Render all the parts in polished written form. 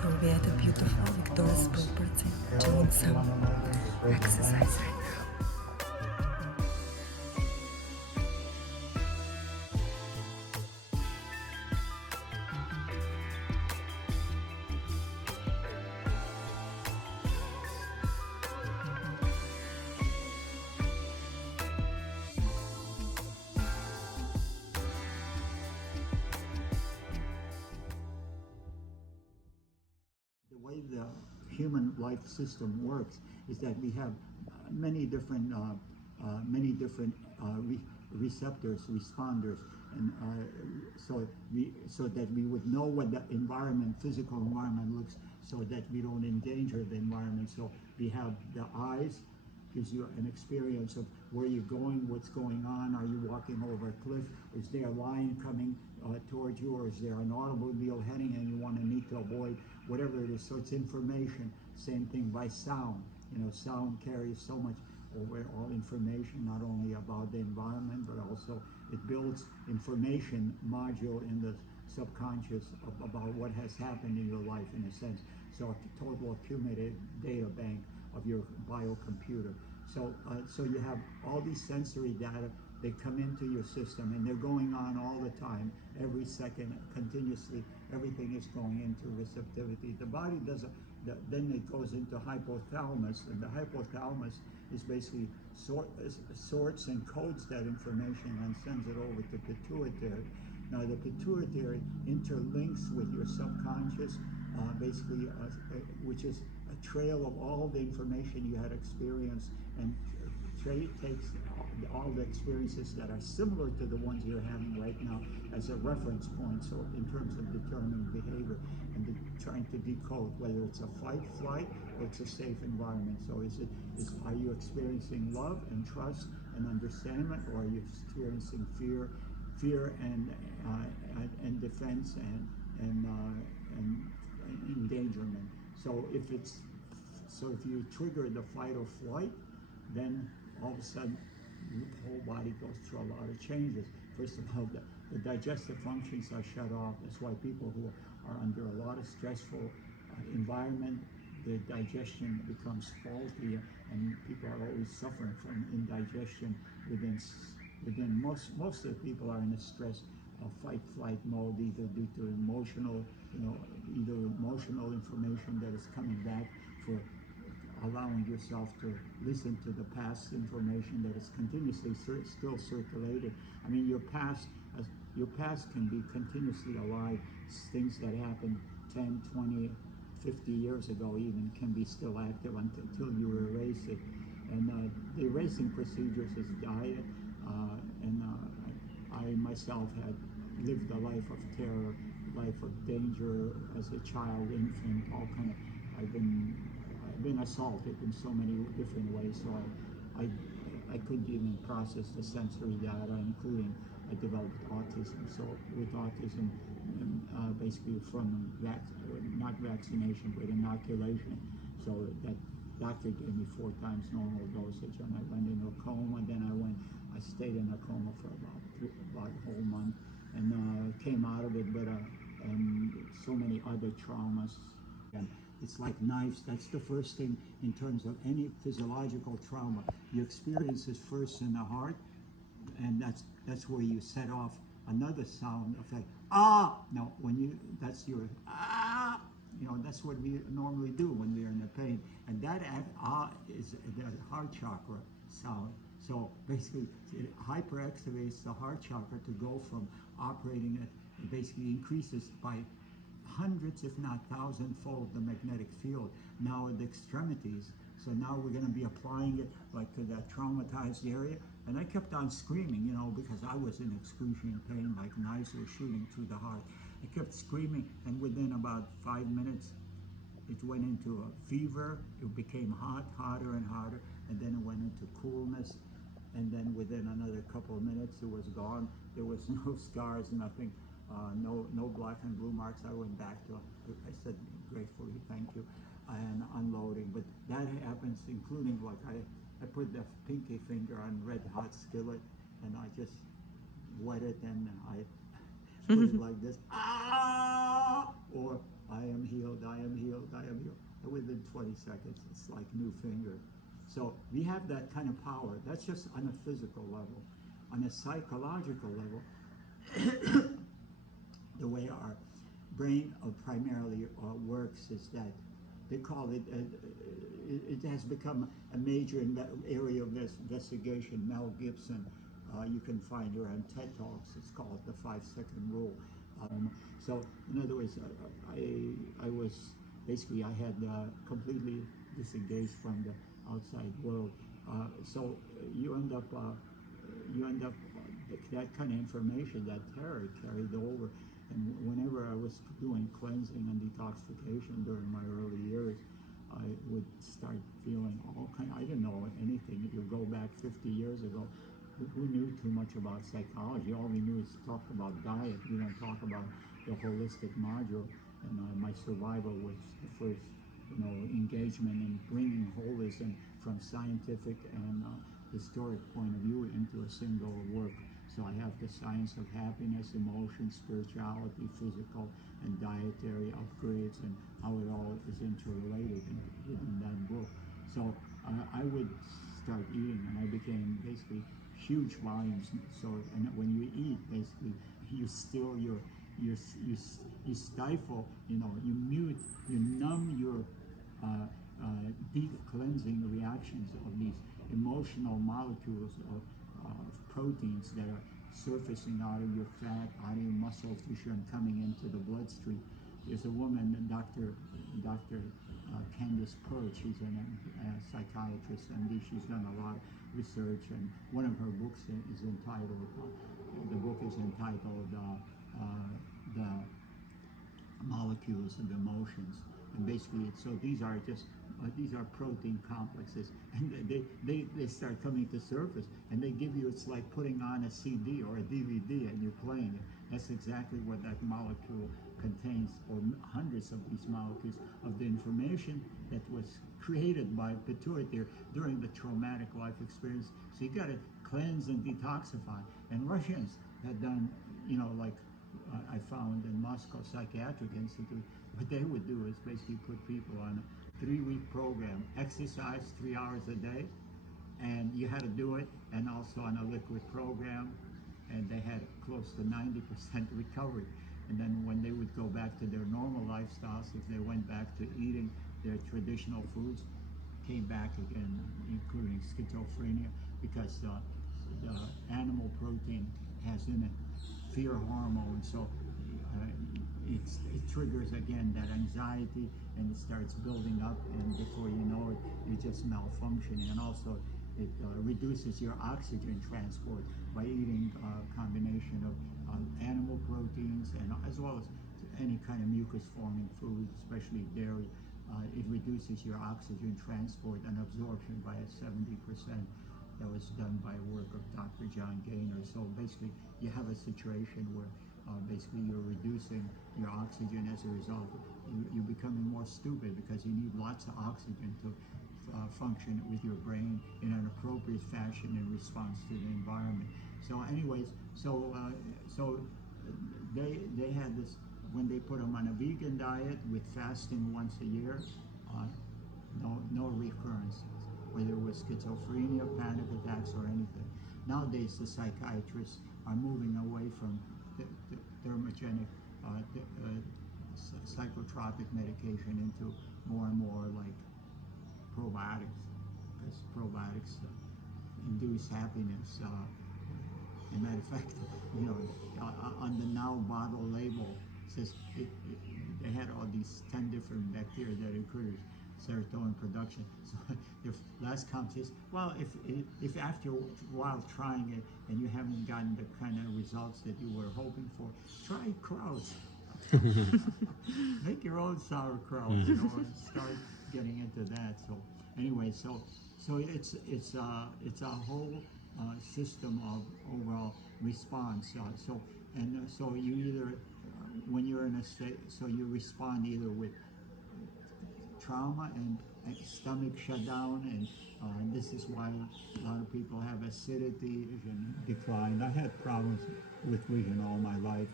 So we had a beautiful Viktoras property doing some exercise right now. The way the human life system works is that we have many different receptors, responders, and so that we would know what the environment, physical environment looks, so that we don't endanger the environment. So we have the eyes, gives you an experience of where you're going, what's going on. Are you walking over a cliff? Is there a lion coming towards you, or is there an automobile heading and you want to need to avoid, whatever it is. So it's information. Same thing by sound. Sound carries so much overall information, not only about the environment, but also it builds information module in the subconscious about what has happened in your life, in a sense. So a total accumulated data bank of your biocomputer. So you have all these sensory data. They come into your system, and they're going on all the time, every second, continuously. Everything is going into receptivity. The body doesn't. Then it goes into hypothalamus, and the hypothalamus is basically sorts and codes that information and sends it over to pituitary. Now the pituitary interlinks with your subconscious, which is a trail of all the information you had experienced, and takes all the experiences that are similar to the ones you're having right now as a reference point. So in terms of determining behavior and trying to decode whether it's a fight, flight, or it's a safe environment. So are you experiencing love and trust and understanding, or are you experiencing fear and defense and endangerment? So if you trigger the fight or flight, then all of a sudden the whole body goes through a lot of changes. First of all, the digestive functions are shut off. That's why people who are under a lot of stressful environment, the digestion becomes faulty, and people are always suffering from indigestion. Within most of the people are in a stress fight flight mode, either due to emotional information that is coming back, for allowing yourself to listen to the past information that is continuously still circulated. I mean, your past can be continuously alive. Things that happened 10, 20, 50 years ago even can be still active until you erase it. And the erasing procedures is diet, and I myself had lived a life of terror, life of danger as a child, infant, all kind of. I've been assaulted in so many different ways, so I couldn't even process the sensory data, including I developed autism. So with autism, basically from not vaccination, but inoculation. So that doctor gave me 4 times normal dosage, and I went into a coma. Then I stayed in a coma for about a whole month, and came out of it, but and so many other traumas. And it's like knives. That's the first thing in terms of any physiological trauma. You experience this first in the heart, and that's where you set off another sound effect. No, that's your that's what we normally do when we are in a pain, and that is the heart chakra sound. So basically, it hyperactivates the heart chakra to go from operating it basically increases by hundreds, if not thousand-fold, the magnetic field now at the extremities. So now we're going to be applying it like to that traumatized area. And I kept on screaming, because I was in excruciating pain, like knives were shooting through the heart. I kept screaming, and within about 5 minutes, it went into a fever. It became hotter and hotter, and then it went into coolness. And then within another couple of minutes, it was gone. There was no scars, nothing. No black and blue marks. I went back to, I said gratefully, thank you, and unloading. But that happens, including like I put the pinky finger on red hot skillet, and I just wet it, and I put it like this, or I am healed, milliseconds. It's like new finger. So we have that kind of power. That's just on a physical level. On a psychological level, the way our brain primarily works is that they call it, it has become a major area of investigation. Mel Gibson, you can find her on TED Talks. It's called the 5-second rule. So in other words, I was, basically I had completely disengaged from the outside world. So you end up that kind of information, that terror carried over. And whenever I was doing cleansing and detoxification during my early years, I would start feeling all kind. I didn't know anything. If you go back 50 years ago, who knew too much about psychology? All we knew is talk about diet. We don't talk about the holistic module. And my survival was the first, engagement in bringing holism from scientific and historic point of view into a single work. So I have the science of happiness, emotion, spirituality, physical, and dietary upgrades, and how it all is interrelated in that book. So I would start eating, and I became basically huge volumes. So, and when you eat, basically, you still you stifle, you mute, you numb your deep cleansing reactions of these emotional molecules of proteins that are surfacing out of your fat, out of your muscle tissue, and coming into the bloodstream. There's a woman, Dr. Candace Pert. She's a psychiatrist, and she's done a lot of research, and one of her books is entitled, The Molecules of Emotions. And basically, so these are protein complexes, and they start coming to surface, and they give you, it's like putting on a CD or a DVD and you're playing it. That's exactly what that molecule contains, or hundreds of these molecules of the information that was created by pituitary during the traumatic life experience. So you got to cleanse and detoxify. And Russians had done, like I found in Moscow Psychiatric Institute, what they would do is basically put people on a 3-week program, exercise 3 hours a day, and you had to do it, and also on a liquid program, and they had close to 90% recovery. And then when they would go back to their normal lifestyles, if they went back to eating their traditional foods, came back again, including schizophrenia, because the animal protein has in it fear hormone, so it triggers again that anxiety, and it starts building up, and before you know it, you're just malfunctioning. And also it reduces your oxygen transport by eating a combination of animal proteins, and as well as any kind of mucus forming food, especially dairy. It reduces your oxygen transport and absorption by 70%. That was done by work of Dr. John Gaynor. So basically, you have a situation where basically you're reducing your oxygen. As a result, you're becoming more stupid because you need lots of oxygen to function with your brain in an appropriate fashion in response to the environment. So anyways, so they had this, when they put them on a vegan diet with fasting once a year, no recurrences, whether it was schizophrenia, panic attacks, or anything. Nowadays, the psychiatrists are moving away from the thermogenic psychotropic medication into more and more like probiotics, because probiotics induce happiness. And matter of fact, on the now bottle label says they had all these 10 different bacteria that encourage serotonin production. So the last comment says, well, if after a while trying it and you haven't gotten the kind of results that you were hoping for, try krauts. Make your own sauerkraut, and start getting into that. So anyway, so it's a whole system of overall response. So you either when you're in a state, so you respond either with trauma and stomach shutdown, and this is why a lot of people have acidity and decline. I had problems with vision all my life.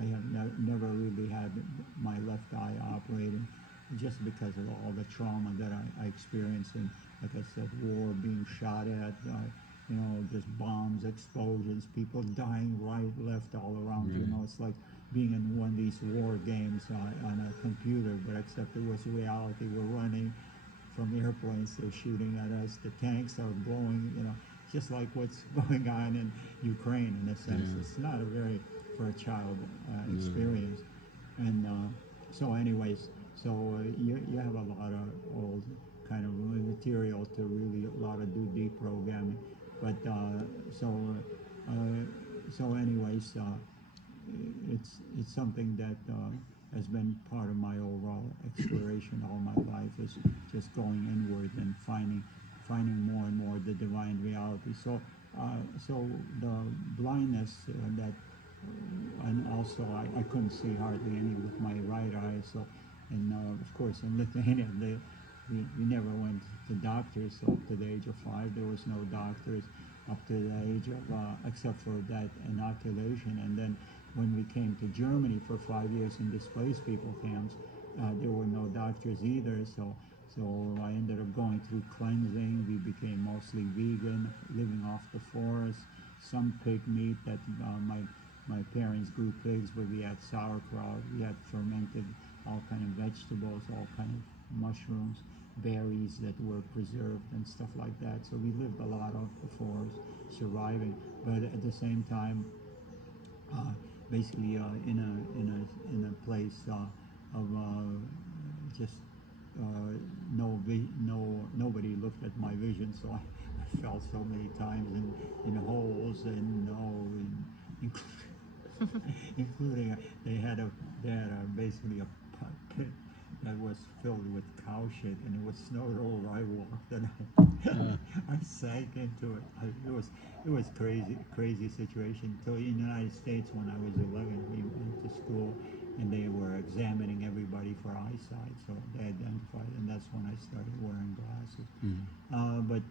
I have never really had my left eye operating, just because of all the trauma that I experienced, and like I said, war, being shot at, just bombs, explosions, people dying right, left, all around you. It's like being in one of these war games on a computer, but except it was reality. We're running from airplanes, they're shooting at us, the tanks are blowing, just like what's going on in Ukraine in a sense. It's not a very, for a child, experience. And so anyways, you have a lot of old kind of material to really a lot of do deprogramming. But anyways, it's something that has been part of my overall exploration all my life, is just going inward and finding more and more the divine reality. So the blindness that, and also I couldn't see hardly any with my right eye. So, and of course in Lithuania we never went to doctors. So up to the age of 5 there was no doctors. Up to the age of except for that inoculation, and then when we came to Germany for 5 years in displaced people camps, there were no doctors either. So I ended up going through cleansing. We became mostly vegan, living off the forest. Some pig meat that my parents grew pigs, but we had sauerkraut, we had fermented all kind of vegetables, all kind of mushrooms, berries that were preserved and stuff like that. So we lived a lot off the forest, surviving, but at the same time, basically in a place of just nobody looked at my vision, so I fell so many times in holes, and including they had basically a pit that was filled with cow shit, and it was snowed over. I walked and I sank into it. It was crazy situation. So in the United States, when I was 11, we went to school, and they were examining everybody for eyesight. So they identified, and that's when I started wearing glasses. But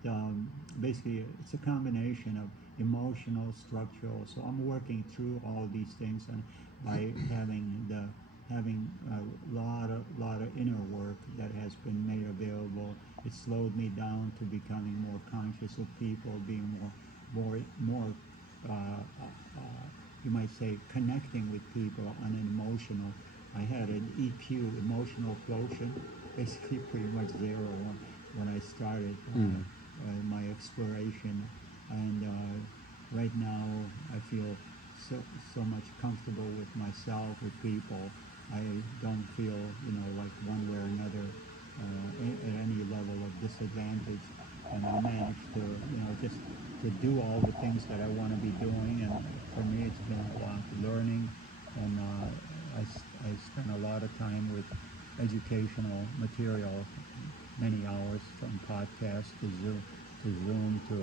basically, it's a combination of emotional, structural. So I'm working through all these things, and by having a lot of inner work that has been made available, it slowed me down to becoming more conscious of people, being more you might say connecting with people on an emotional. I had an EQ, emotional quotient, basically pretty much zero when I started my exploration, and right now I feel so much comfortable with myself, with people. I don't feel, like one way or another at any level of disadvantage, and I managed to, just to do all the things that I want to be doing. And for me, it's been a lot of learning, and I spend a lot of time with educational material, many hours, from podcasts to Zoom to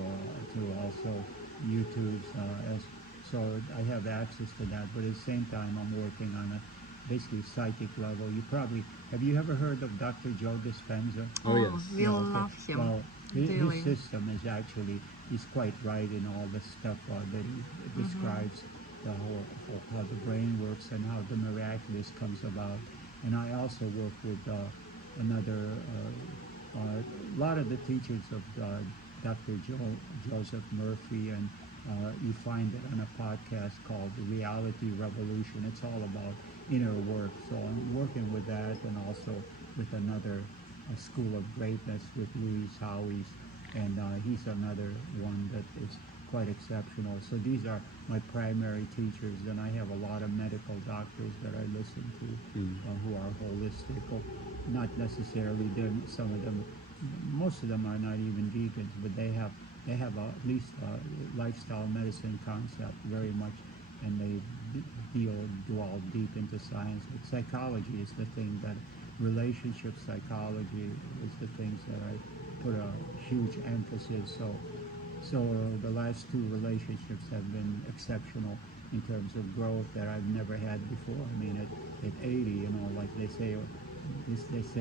also YouTube's. So I have access to that, but at the same time, I'm working on a basically psychic level. Have you ever heard of Dr. Joe Dispenza? Oh yes. We love him. Well, Daily. his system is actually, he's quite right in all the stuff that he describes, how the brain works and how the miraculous comes about. And I also work with a lot of the teachers of Dr. Joseph Murphy, and you find it on a podcast called The Reality Revolution. It's all about inner work. So I'm working with that, and also with another School of Greatness with Louis Howie's, and he's another one that is quite exceptional. So these are my primary teachers. Then I have a lot of medical doctors that I listen to who are holistic, not necessarily some of them, most of them are not even vegans, but they have at least a lifestyle medicine concept very much, and they dwell deep into science. But psychology is the thing that, relationship psychology is the things that I put a huge emphasis. So the last 2 relationships have been exceptional in terms of growth that I've never had before. I mean, at 80, like they say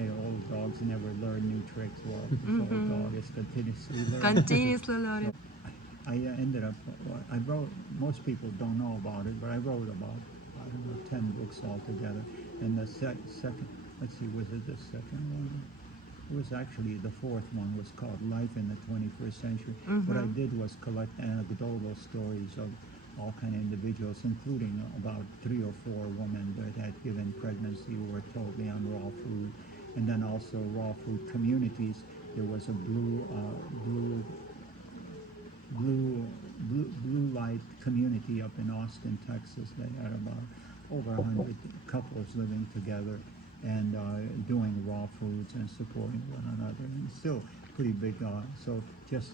old dogs never learn new tricks. Well, this old dog is continuously learning. Continuously learning. I ended up, I wrote, most people don't know about it, but I wrote about, 10 books altogether. And the let's see, was it the second one? It was actually the fourth one, was called Life in the 21st Century. What I did was collect anecdotal stories of all kind of individuals, including about 3 or 4 women that had given pregnancy who were totally on raw food, and then also raw food communities. There was a blue light community up in Austin, Texas. They had about over 100 couples living together and doing raw foods and supporting one another. And still pretty big. So just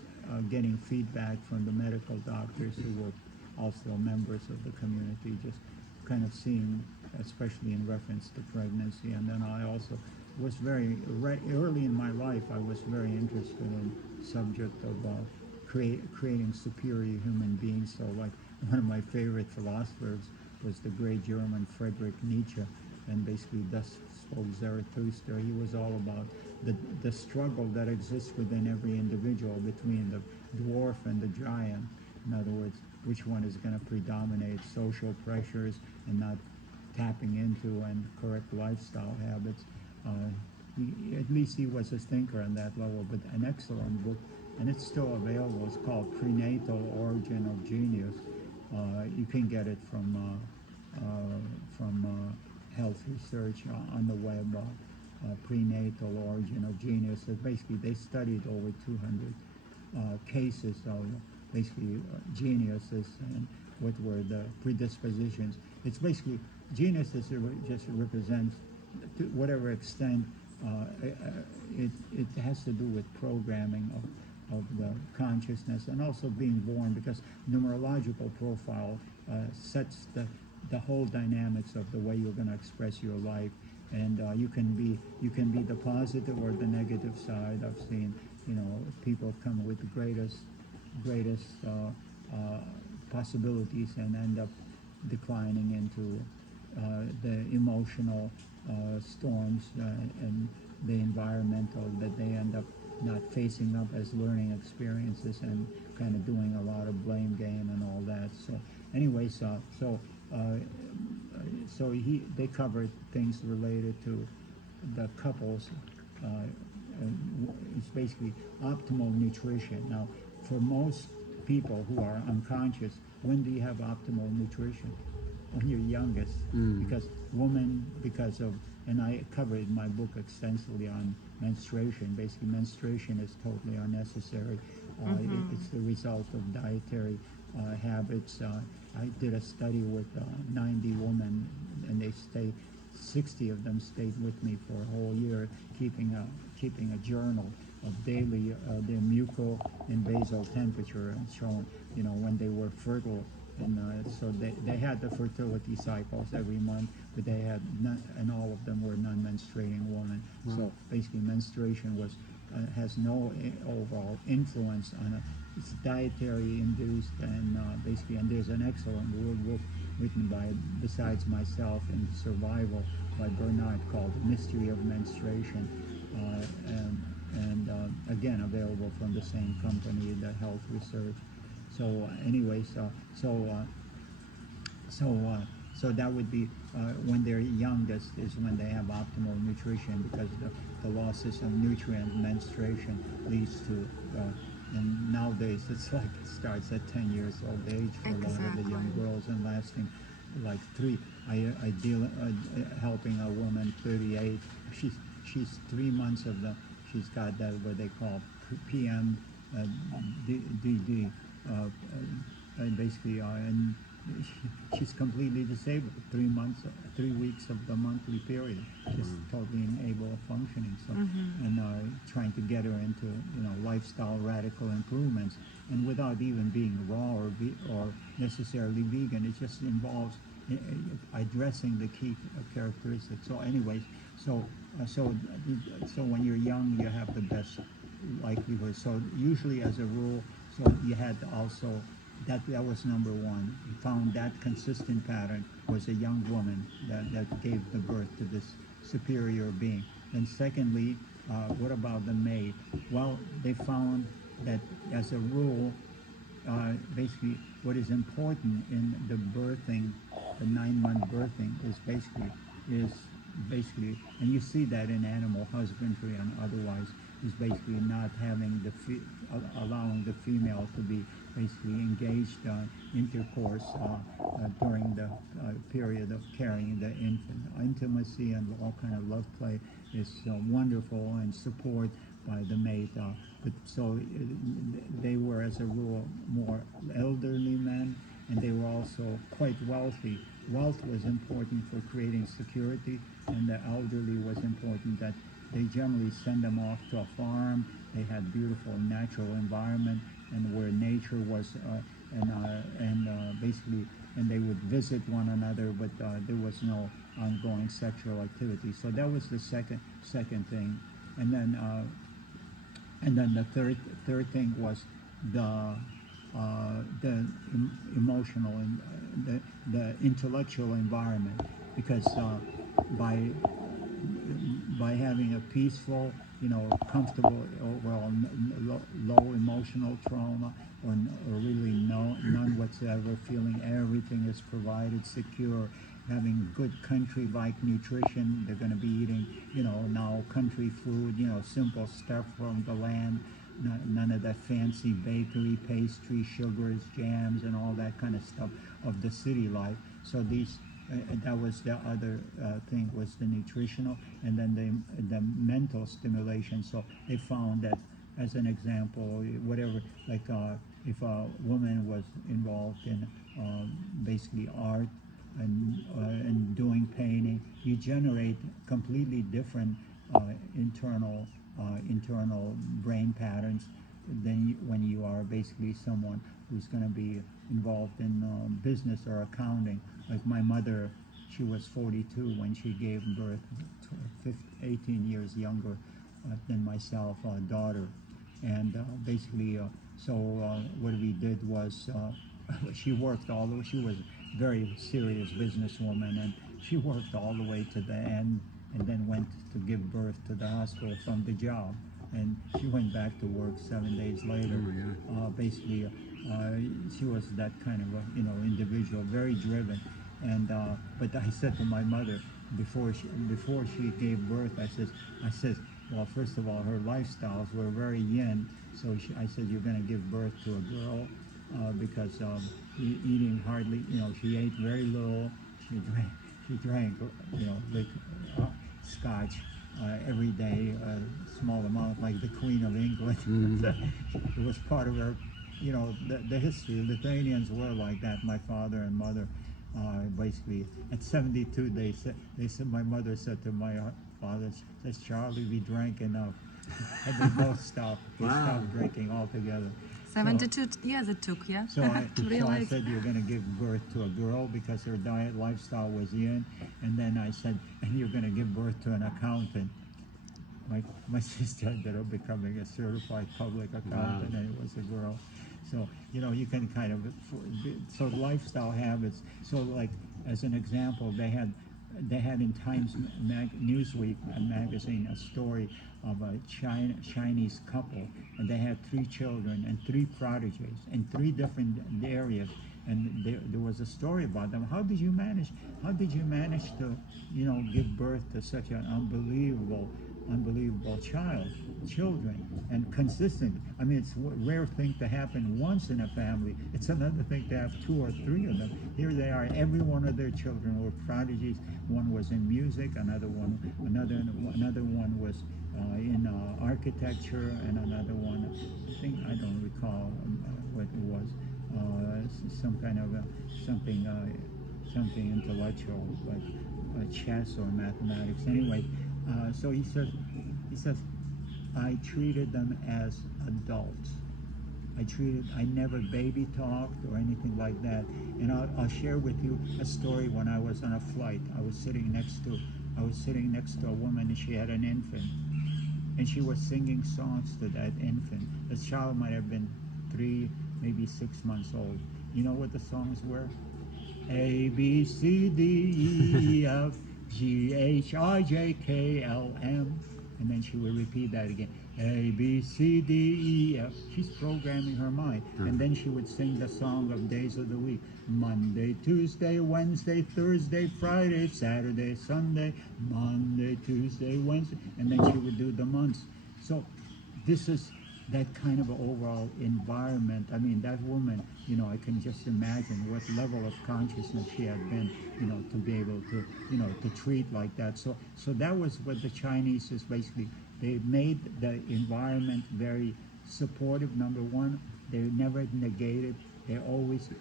getting feedback from the medical doctors who were also members of the community, just kind of seeing, especially in reference to pregnancy. And then I also was early in my life, I was very interested in subject of creating superior human beings. So like one of my favorite philosophers was the great German Friedrich Nietzsche, and basically thus spoke Zarathustra. He was all about the struggle that exists within every individual between the dwarf and the giant. In other words, which one is going to predominate, social pressures and not tapping into and correct lifestyle habits. At least he was a thinker on that level, but an excellent book, and it's still available. It's called Prenatal Origin of Genius. You can get it from health research on the web. Prenatal Origin of Genius. So basically, they studied over 200 cases of basically geniuses and what were the predispositions. It's basically geniuses just represents, to whatever extent it has to do with programming of the consciousness, and also being born, because numerological profile sets the whole dynamics of the way you're going to express your life. And you can be the positive or the negative side. I've seen, people come with the greatest possibilities and end up declining into the emotional storms and the environmental, that they end up not facing up as learning experiences and kind of doing a lot of blame game and all that. So anyways, they covered things related to the couples. It's basically optimal nutrition. Now, for most people who are unconscious, when do you have optimal nutrition? When you're youngest. Because and I covered in my book extensively on menstruation. Basically, menstruation is totally unnecessary. It's the result of dietary habits. I did a study with 90 women, and 60 of them stayed with me for a whole year, keeping a journal of daily their mucal and basal temperature, and showing when they were fertile. And so they had the fertility cycles every month, but they had none, and all of them were non-menstruating women. Wow. So basically, menstruation has no overall influence on it. It's dietary induced, and basically, and there's an excellent book written besides myself, in Survival by Bernard, called The Mystery of Menstruation, and again available from the same company, the Health Research. So anyways, so that would be when they're youngest is when they have optimal nutrition, because the losses of nutrient menstruation leads to, and nowadays it's like it starts at 10 years old age for a lot of the young girls, and lasting like 3. I deal helping a woman 38. She's 3 months of she's got that what they call PM DD. Basically, and she's completely disabled. 3 weeks of the monthly period, she's totally unable of functioning. So, and trying to get her into lifestyle radical improvements, and without even being raw or necessarily vegan, it just involves addressing the key characteristics. So, anyways, so when you're young, you have the best likelihood. So usually, as a rule, so you had also that was number one. You found that consistent pattern was a young woman that gave the birth to this superior being. And secondly, what about the mate? Well, they found that as a rule, basically what is important in the birthing, the 9-month birthing, is basically, and you see that in animal husbandry and otherwise, is basically not having allowing the female to be basically engaged intercourse during the period of carrying the infant. Intimacy and all kind of love play is wonderful, and support by the mate. But so they were, as a rule, more elderly men, and they were also quite wealthy. Wealth was important for creating security, and the elderly was important that they generally send them off to a farm. They had beautiful natural environment, and where nature was, basically, and they would visit one another, but there was no ongoing sexual activity. So that was the second thing, and then the third thing was the emotional and the intellectual environment, because by having a peaceful, comfortable, overall low emotional trauma, or really none whatsoever, feeling everything is provided, secure, having good country-like nutrition. They're going to be eating, now country food, simple stuff from the land, none of that fancy bakery, pastry, sugars, jams, and all that kind of stuff of the city life. So that was the other thing, was the nutritional, and then the mental stimulation. So they found that, as an example, whatever, like if a woman was involved in basically art and doing painting, you generate completely different internal brain patterns than when you are basically someone who's going to be involved in business or accounting. Like my mother, she was 42 when she gave birth, 18 years younger than myself, a daughter. And basically, what we did was, she worked she was a very serious businesswoman, and she worked all the way to the end, and then went to give birth to the hospital from the job. And she went back to work 7 days later. Basically, she was that kind of individual, very driven. And but I said to my mother before she gave birth, I said, well, first of all, her lifestyles were very yin. So I said, you're going to give birth to a girl, because eating hardly, she ate very little. She drank, like scotch every day, a small amount, like the Queen of England. It was part of her, the history. Lithuanians were like that. My father and mother, basically, at 72, they said, my mother said to my father, says, Charlie, we drank enough. And they both stopped. They stopped drinking altogether. 72 years it took, yeah? So I said, you're going to give birth to a girl, because her diet lifestyle was yin. And then I said, and you're going to give birth to an accountant. My sister ended up becoming a certified public accountant, and it was a girl. So, you can kind of, so lifestyle habits. So, like, as an example, they had in Times Newsweek magazine a story of a Chinese couple, and they had 3 children and 3 prodigies in 3 different areas. And there was a story about them. How did you manage to, give birth to such an unbelievable children, and consistent? I mean, it's a rare thing to happen once in a family. It's another thing to have 2 or 3 of them. Here they are. Every one of their children were prodigies. One was in music, another one was in architecture, and another one, I don't recall what it was, some kind of something intellectual, like chess or mathematics. Anyway, so he says, I treated them as adults. I never baby talked or anything like that. And I'll share with you a story. When I was on a flight, I was sitting next to a woman, and she had an infant, and she was singing songs to that infant. The child might have been 3, maybe 6 months old. You know what the songs were? A, B, C, D, E, F, G, H, I, J, K, L, M. and then she would repeat that again. A, B, C, D, E, F. She's programming her mind. And then she would sing the song of days of the week. Monday, Tuesday, Wednesday, Thursday, Friday, Saturday, Sunday, Monday, Tuesday, Wednesday. And then she would do the months. So this is that kind of overall environment. I mean, that woman, you know, I can just imagine what level of consciousness she had been, you know, to be able to, you know, to treat like that. So that was what the Chinese is basically, they made the environment very supportive, number one. They never negated, they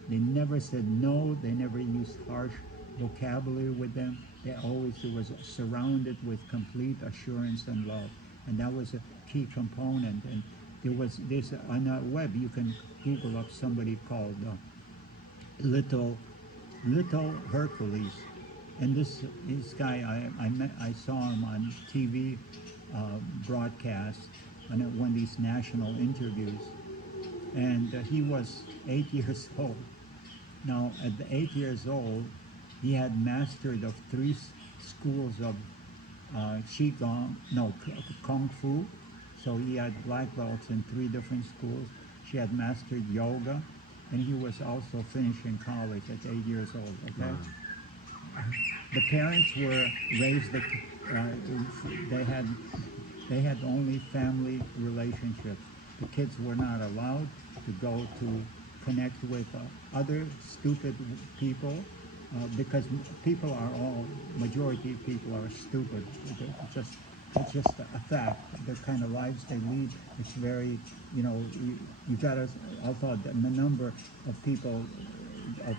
never said no, they never used harsh vocabulary with them. They always, it was surrounded with complete assurance and love. And that was a key component. And there's on the web, you can Google up somebody called Little Hercules. And this guy, I saw him on TV broadcast on one of these national interviews. And he was 8 years old. Now, at the 8 years old, he had mastered of 3 schools of Kung Fu. So he had black belts in 3 different schools. She had mastered yoga, and he was also finishing college at 8 years old. Okay, the parents were raised. They had only family relationships. The kids were not allowed to go to connect with other stupid people. Because majority of people are stupid. It's just a fact. The kind of lives they lead, it's very, you know, you gotta, I thought that the number of people of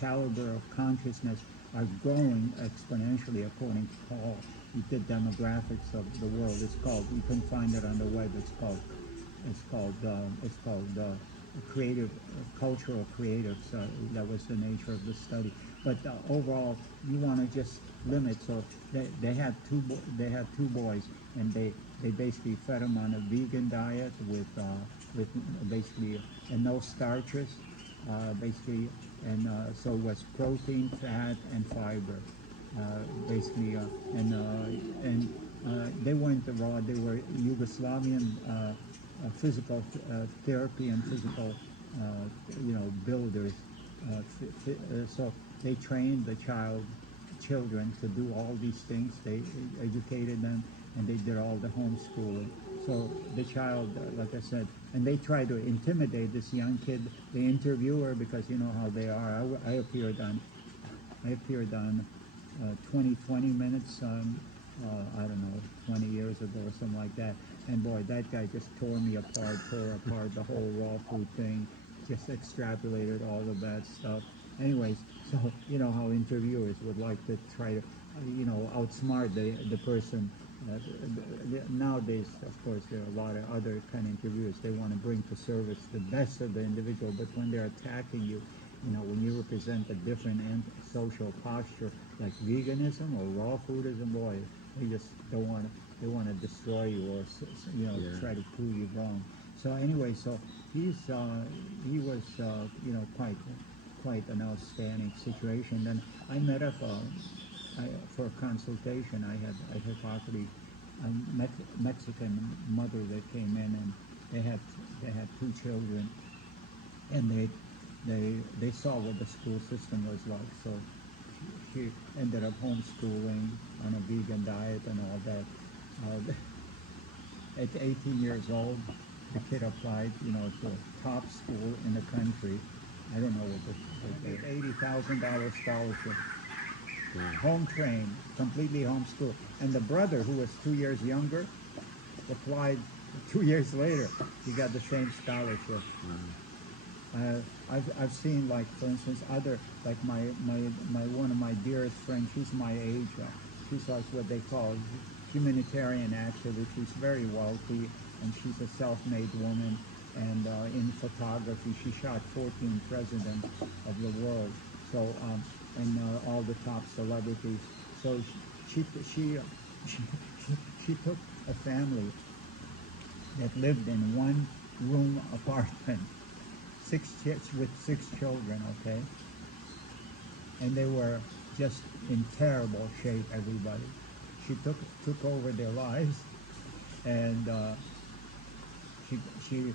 caliber of consciousness are growing exponentially according to Paul. He did demographics of the world. It's called, you can find it on the web, it's called creative, cultural creatives. That was the nature of the study. But overall, you want to just limit. So they had two boys, and they basically fed them on a vegan diet with basically and no starches, basically, and so it was protein, fat, and fiber, basically, and they weren't raw. They were Yugoslavian. Physical therapy and physical, builders. So they trained the children to do all these things. They educated them, and they did all the homeschooling. So the child, like I said, and they tried to intimidate this young kid, the interviewer, because you know how they are. I appeared on 20 minutes. I don't know, 20 years ago or something like that. And boy, that guy just tore apart the whole raw food thing, just extrapolated all the bad stuff. Anyways, so you know how interviewers would like to try to, outsmart the person. Nowadays, of course, there are a lot of other kind of interviewers. They want to bring to service the best of the individual, but when they're attacking you, when you represent a different social posture like veganism or raw foodism, boy, they just don't want to. They want to destroy you or try to prove you wrong. So anyway, so he was quite an outstanding situation. Then I met up for a consultation. I had Hippocrates, a Mexican mother that came in, and they had 2 children, and they saw what the school system was like. So she ended up homeschooling on a vegan diet and all that. At 18 years old, the kid applied, to a top school in the country. I don't know what the $80,000 scholarship. Home trained, completely homeschooled. And the brother, who was 2 years younger, applied 2 years later. He got the same scholarship. I've seen, like, for instance, like my one of my dearest friends. She's my age. She's like what they call humanitarian activist. She's very wealthy, and she's a self-made woman. And in photography, she shot 14 presidents of the world. So and all the top celebrities. So she took a family that lived in one room apartment, with 6 children. Okay, and they were just in terrible shape. Everybody. She took over their lives, and she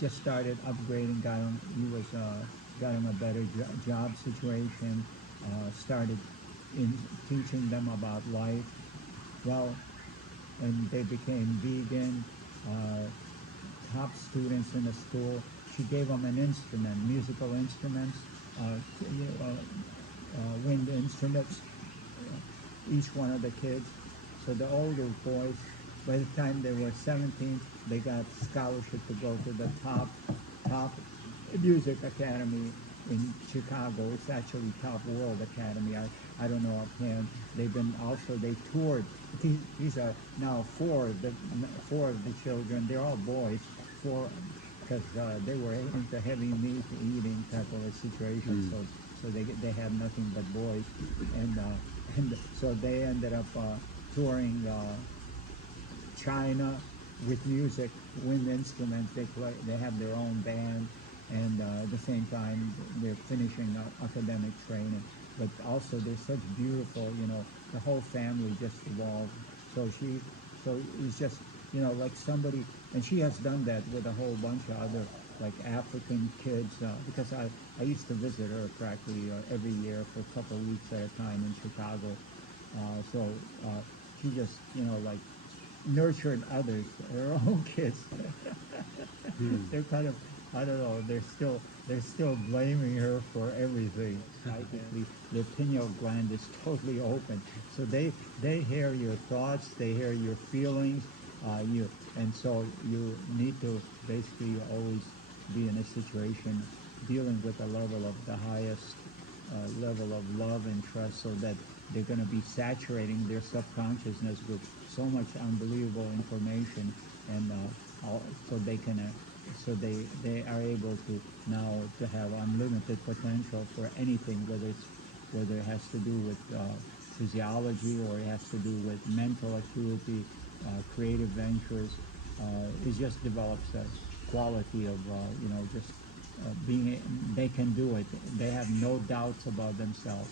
just started upgrading, got him a better job situation, started in teaching them about life. Well, and they became vegan, top students in the school. She gave them an instrument, musical instruments, wind instruments, each one of the kids. So the older boys, by the time they were 17, they got scholarship to go to the top music academy in Chicago. It's actually top world academy. I don't know offhand. They toured. These are now four of the children. They're all boys. Because they were into heavy meat eating type of a situation. So they had nothing but boys, and so they ended up touring China with music, wind instruments. They have their own band, and at the same time they're finishing academic training. But also they're such beautiful, the whole family just evolved. So it's just, like somebody, and she has done that with a whole bunch of other, like African kids, because I used to visit her practically every year for a couple of weeks at a time in Chicago. So she just, like nurtured others, her own kids. They're kind of, I don't know, they're still blaming her for everything. Practically, the pineal gland is totally open, so they hear your thoughts, they hear your feelings, and so you need to basically always be in a situation dealing with a level of the highest level of love and trust, so that they're going to be saturating their subconsciousness with so much unbelievable information, and so they are able to now to have unlimited potential for anything, whether it has to do with physiology or it has to do with mental acuity, creative ventures. It just develops a quality of just they can do it. They have no doubts about themselves.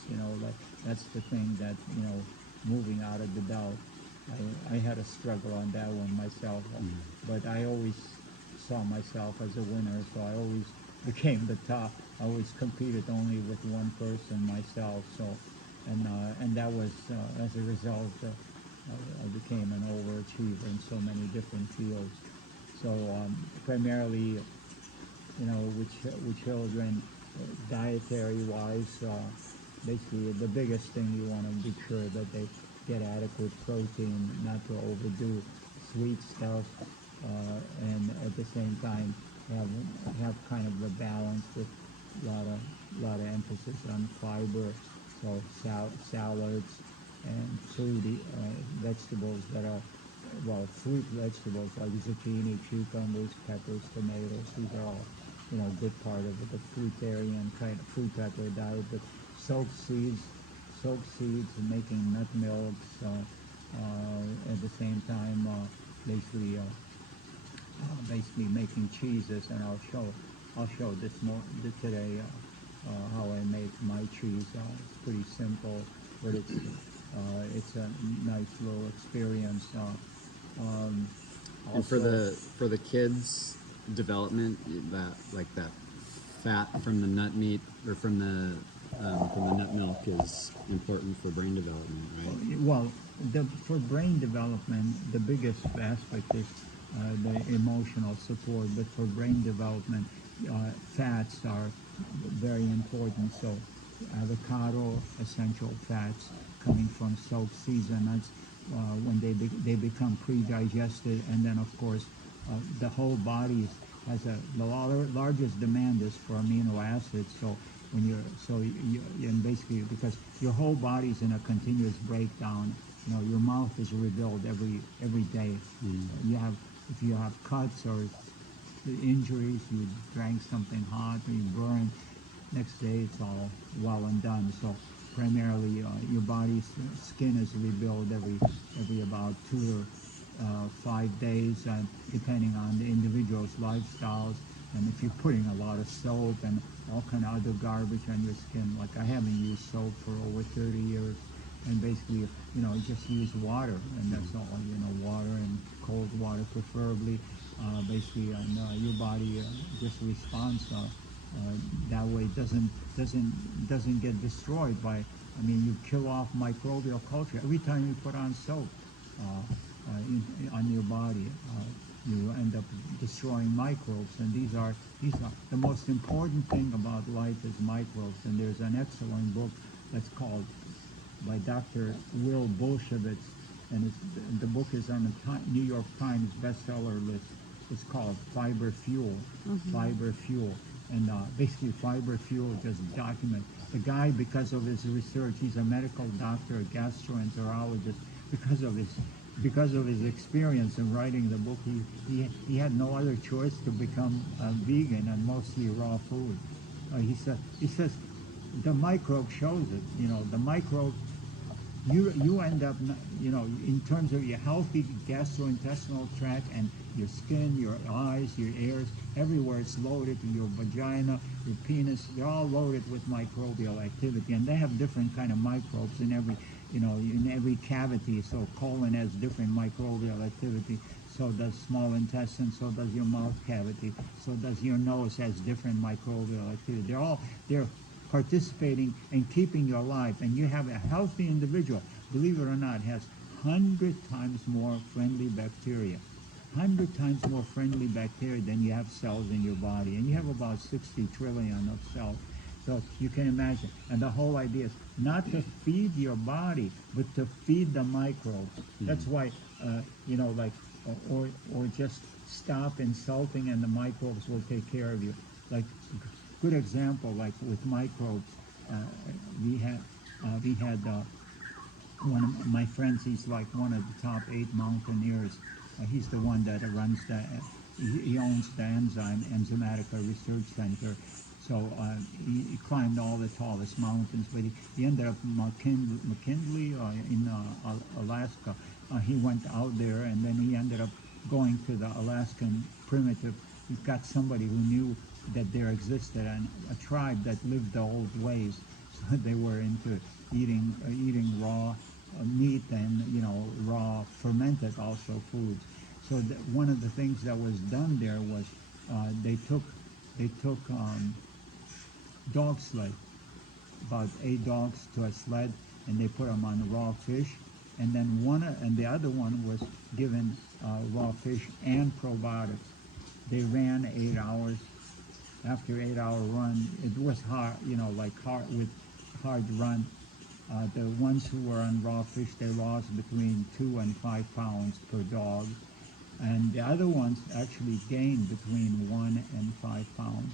That's the thing that moving out of the doubt. I had a struggle on that one myself, but I always saw myself as a winner, so I always became the top. I always competed only with one person, myself. So, and that was as a result, I became an overachiever in so many different fields. So primarily, with children, dietary-wise, basically the biggest thing you want to be sure that they get adequate protein, not to overdo sweet stuff, and at the same time have kind of the balance with a lot of emphasis on fiber, so salads and fruity vegetables that are, fruit vegetables like zucchini, cucumbers, peppers, tomatoes. These are all, good part of the fruitarian kind of fruit type of diet. But soaked seeds, making nut milks, at the same time, basically making cheeses, and I'll show this today how I make my cheese. It's pretty simple, but it's a nice little experience. And for the kids' development, that fat from the nut meat or from the nut milk is important for brain development, right? Well, for brain development, the biggest aspect is the emotional support, but for brain development, fats are very important. So avocado, essential fats coming from soaked seeds and nuts, when they become pre-digested, and then of course the whole body has the largest demand is for amino acids. So and basically because your whole body is in a continuous breakdown, your mouth is rebuilt every day. If you have cuts or injuries, you drank something hot, or you burn, next day it's all well and done. So primarily your body's skin is rebuilt every about 2 to 5 days, depending on the individual's lifestyles. And if you're putting a lot of soap and all kind of other garbage on your skin, like I haven't used soap for over 30 years, and basically, just use water, and that's all, water and cold water, preferably. Basically, and your body just responds that way. Doesn't get destroyed by. I mean, you kill off microbial culture every time you put on soap on your body. You end up destroying microbes, and these are the most important thing about life is microbes. And there's an excellent book that's called by Dr. Will Bolshevitz, and the book is on the New York Times bestseller list. It's called Fiber Fuel. Fiber Fuel. And basically, Fiber Fuel just documents the guy, because of his research. He's a medical doctor, a gastroenterologist. Because of his experience in writing the book, he had no other choice to become vegan and mostly raw food. He says the microbe shows it. You know, the microbe. You end up, you know, in terms of your healthy gastrointestinal tract and your skin, your eyes, your ears, everywhere it's loaded, your vagina, your penis, they're all loaded with microbial activity, and they have different kind of microbes in every, you know, in every cavity. So colon has different microbial activity, so does small intestine, so does your mouth cavity, so does your nose, has different microbial activity. They're participating in keeping you alive, and you have a healthy individual, believe it or not, has 100 times more friendly bacteria. 100 times more friendly bacteria than you have cells in your body, and you have about 60 trillion of cells. So you can imagine, and the whole idea is not to feed your body, but to feed the microbes. That's why, you know, like, or just stop insulting, and the microbes will take care of you. Like, good example, like with microbes, we had one of my friends. He's like one of the top 8 mountaineers. He's the one that runs he owns the Enzymatica Research Center. So he climbed all the tallest mountains, but he ended up McKinley in Alaska. He went out there, and then he ended up going to the Alaskan primitive. He got somebody who knew that there existed a tribe that lived the old ways, so they were into eating raw meat and, you know, raw fermented also foods. So one of the things that was done there was they took dog sled, about 8 dogs to a sled, and they put them on raw fish, and then the other one was given raw fish and probiotics. They ran 8 hours. After 8-hour run, it was hard, you know, like hard run. The ones who were on raw fish, they lost between 2 and 5 pounds per dog, and the other ones actually gained between 1 and 5 pounds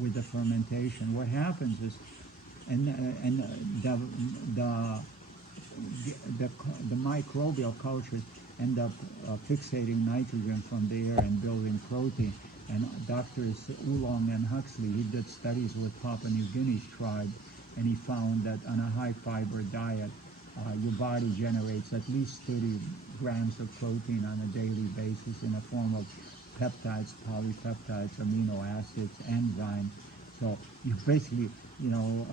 with the fermentation. What happens is, the microbial cultures end up fixating nitrogen from the air and building protein. And Doctors Oolong and Huxley, he did studies with Papua New Guinea's tribe, and he found that on a high fiber diet, your body generates at least 30 grams of protein on a daily basis in the form of peptides, polypeptides, amino acids, enzymes. So you basically, you know,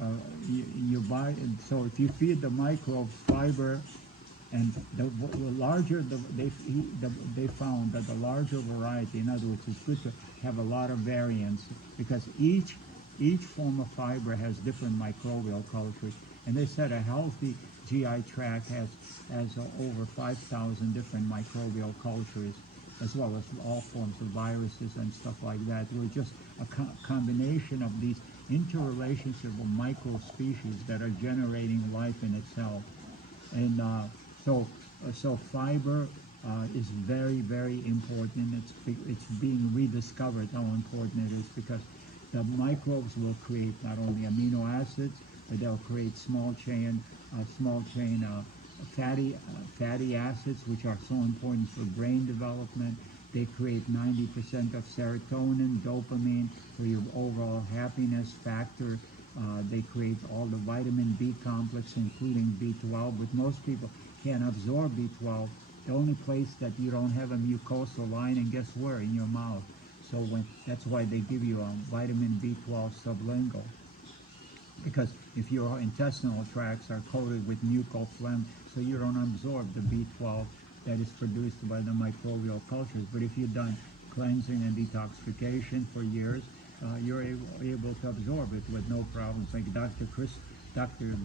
your body. So if you feed the microbes fiber, and the larger they found that the larger variety, in other words, it's good to have a lot of variance, because each form of fiber has different microbial cultures, and they said a healthy GI tract has over 5,000 different microbial cultures, as well as all forms of viruses and stuff like that. We're just a combination of these interrelationship of micro species that are generating life in itself. And so fiber is very, very important. It's being rediscovered how important it is, because the microbes will create not only amino acids, but they'll create small chain fatty acids, which are so important for brain development. They create 90% of serotonin, dopamine, for your overall happiness factor. They create all the vitamin B complex, including B12, but most people can't absorb B12. The only place that you don't have a mucosal lining, guess where? In your mouth. So that's why they give you vitamin B12 sublingual, because if your intestinal tracts are coated with mucophlem, so you don't absorb the B12 that is produced by the microbial cultures. But if you've done cleansing and detoxification for years, you're able to absorb it with no problems. Like Dr.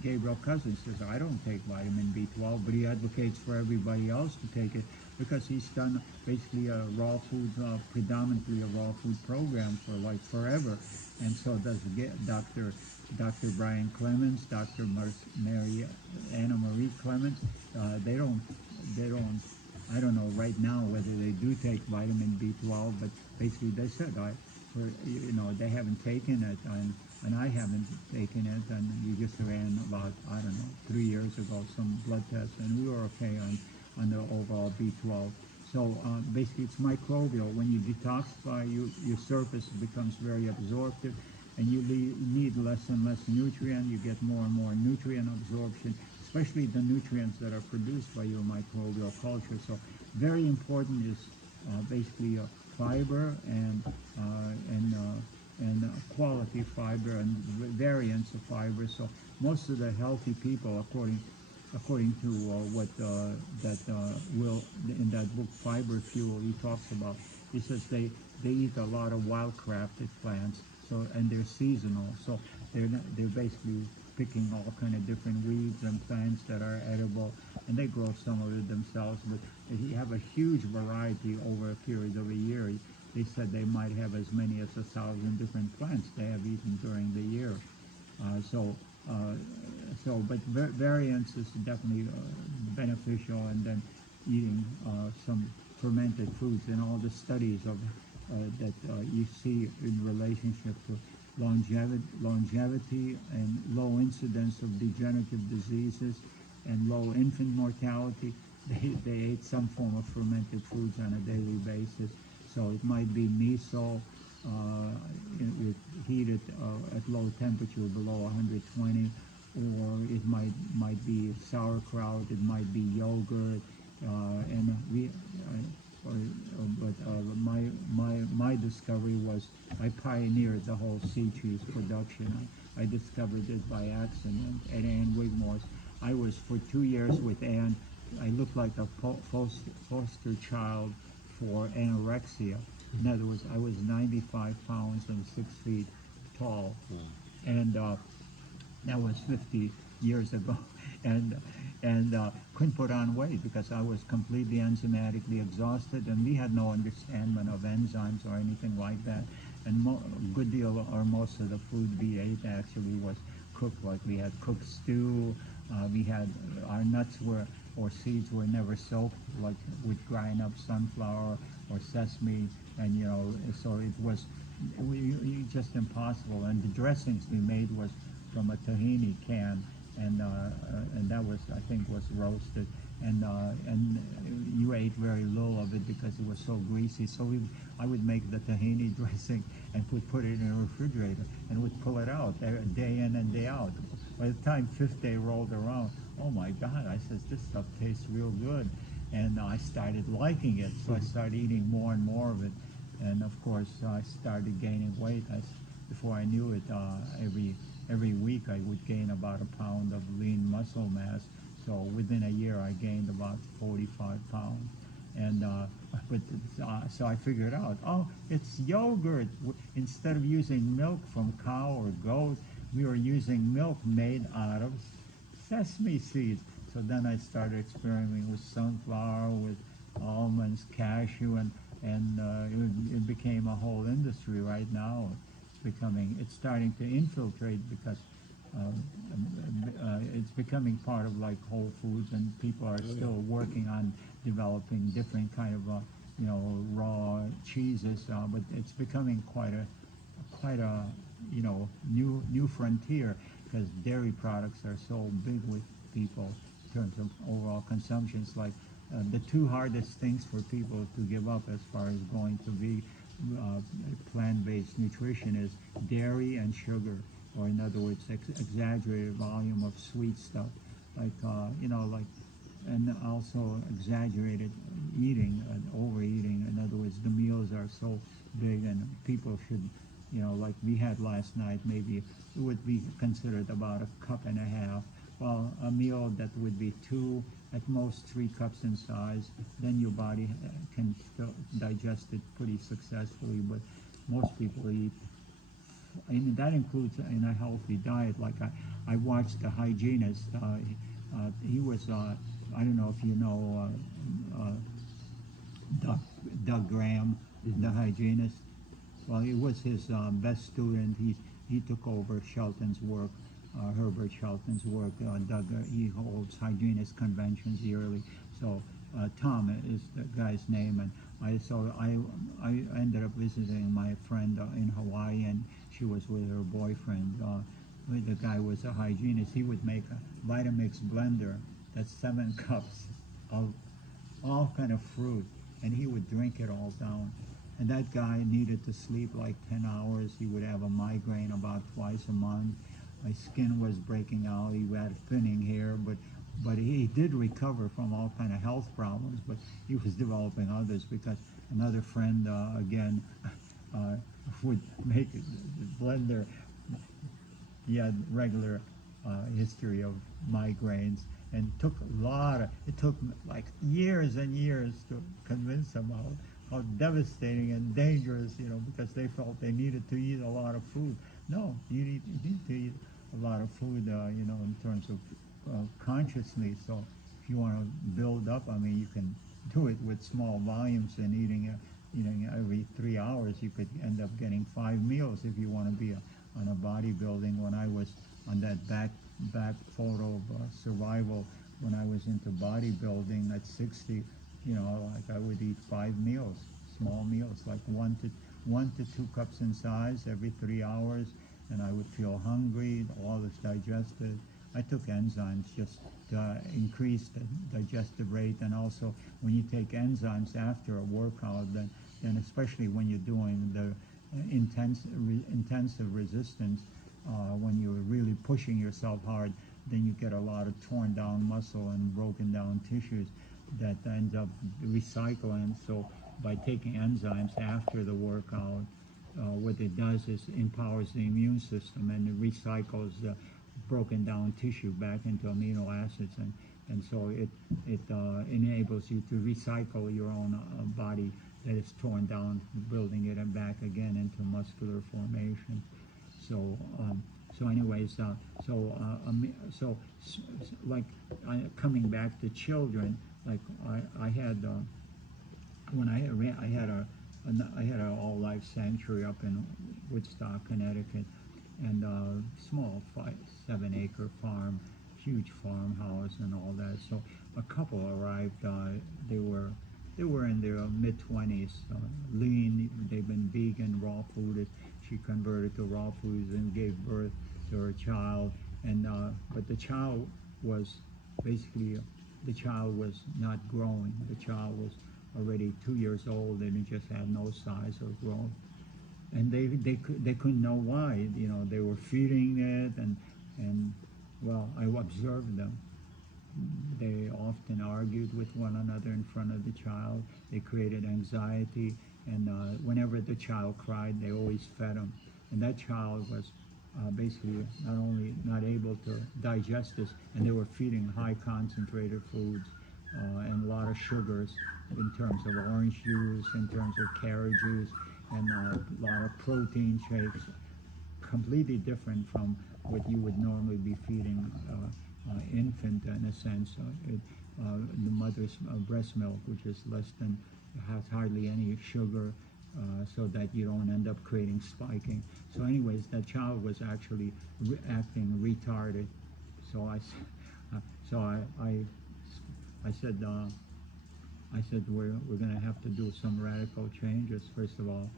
Gabriel Cousins says, I don't take vitamin B12, but he advocates for everybody else to take it because he's done basically a raw food, predominantly a raw food program for like forever. And so does Dr. Brian Clemens, Dr. Anna Marie Clemens. They don't, I don't know right now whether they do take vitamin B12, but basically they said, they haven't taken it, and I haven't taken it, and we just ran about, I don't know, 3 years ago some blood tests, and we were okay on the overall B12. So basically it's microbial. When you detoxify, your surface becomes very absorptive, and you need less and less nutrient. You get more and more nutrient absorption, especially the nutrients that are produced by your microbial culture. So very important is basically fiber and quality fiber and variants of fiber. So most of the healthy people, according to what Will in that book Fiber Fuel, he talks about. He says they eat a lot of wild-crafted plants, and they're seasonal. So they're basically picking all kind of different weeds and plants that are edible, and they grow some of it themselves. But you have a huge variety over a period of a year. They said they might have as many as 1,000 different plants they have eaten during the year. But variance is definitely beneficial, and then eating some fermented foods and all the studies of that you see in relationship to longevity and low incidence of degenerative diseases and low infant mortality. They ate some form of fermented foods on a daily basis. So it might be miso, heated at low temperature below 120, or it might be sauerkraut, it might be yogurt, my discovery was I pioneered the whole sea cheese production. I discovered it by accident at Ann Wigmore's. I was for 2 years with Ann. I looked like a foster child for anorexia. In other words, I was 95 pounds and 6 feet tall, and that was 50 years ago, and couldn't put on weight because I was completely enzymatically exhausted, and we had no understanding of enzymes or anything like that. And a good deal or most of the food we ate actually was cooked. Like we had cooked stew, we had our nuts or seeds were never soaked, like we'd grind up sunflower or sesame, and so it was just impossible. And the dressings we made was from a tahini can, and that was, I think, was roasted, and you ate very little of it because it was so greasy. So I would make the tahini dressing and would put it in a refrigerator and would pull it out day in and day out. By the time fifth day rolled around, oh my God, I said, this stuff tastes real good, and I started liking it. So I started eating more and more of it, and of course I started gaining weight. Before I knew it, every week I would gain about a pound of lean muscle mass. So within a year I gained about 45 pounds. And so I figured out, oh, it's yogurt. Instead of using milk from cow or goat, we were using milk made out of sesame seeds. So then I started experimenting with sunflower, with almonds, cashew, and it became a whole industry right now. It's starting to infiltrate because it's becoming part of like Whole Foods, and people are still working on developing different kind of raw cheeses, but it's becoming quite a new frontier because dairy products are so big with people in terms of overall consumption. It's like the two hardest things for people to give up as far as going to be plant-based nutrition is dairy and sugar, or in other words, exaggerated volume of sweet stuff, like and also exaggerated eating and overeating. In other words, the meals are so big, and people should, like we had last night, maybe it would be considered about a cup and a half. Well, a meal that would be 2 at most 3 cups in size. Then your body can still digest it pretty successfully, but most people eat, and that includes in a healthy diet. Like I watched the hygienist. He was, I don't know if you know Doug Graham, the hygienist. Well, he was his best student. He took over Shelton's work, Herbert Shelton's work. Doug, he holds hygienist conventions yearly. So Tom is the guy's name, and I ended up visiting my friend in Hawaii, and she was with her boyfriend. The guy was a hygienist. He would make a Vitamix blender that's 7 cups of all kind of fruit, and he would drink it all down. And that guy needed to sleep like 10 hours. He would have a migraine about twice a month. His skin was breaking out. He had thinning hair, but he did recover from all kind of health problems. But he was developing others because another friend again would make a blender. He had regular history of migraines, and it took like years and years to convince him how devastating and dangerous, because they felt they needed to eat a lot of food. No, you need to eat a lot of food, in terms of consciously. So if you want to build up, I mean, you can do it with small volumes and eating, every 3 hours. You could end up getting 5 meals if you want to be on a bodybuilding. When I was on that back photo of survival, when I was into bodybuilding at 60, like I would eat 5 meals, small meals, like 1 to 2 cups in size every 3 hours, and I would feel hungry, all this digested. I took enzymes just to increase the digestive rate, and also when you take enzymes after a workout, then especially when you're doing the intensive resistance, when you're really pushing yourself hard, then you get a lot of torn down muscle and broken down tissues that ends up recycling. So by taking enzymes after the workout, what it does is empowers the immune system, and it recycles the broken down tissue back into amino acids, and so it enables you to recycle your own body that is torn down, building it back again into muscular formation. So anyways, like coming back to children, like I had when I had an all life sanctuary up in Woodstock, Connecticut, and a small 7-acre farm, huge farmhouse and all that. So a couple arrived. They were in their mid-20s, lean. They've been vegan, raw food. She converted to raw foods and gave birth to her child. And but the child was not growing. The child was already 2 years old, and it just had no size or growth. And they couldn't know why. They were feeding it, and well, I observed them. They often argued with one another in front of the child. They created anxiety, and whenever the child cried, they always fed him. And that child was basically not only not able to digest this, and they were feeding high concentrated foods and a lot of sugars in terms of orange juice, in terms of carrot juice, and a lot of protein shakes, completely different from what you would normally be feeding infant, in a sense. The mother's breast milk, which is has hardly any sugar, so that you don't end up creating spiking. So anyways, that child was actually acting retarded. So I said we're going to have to do some radical changes. First of all,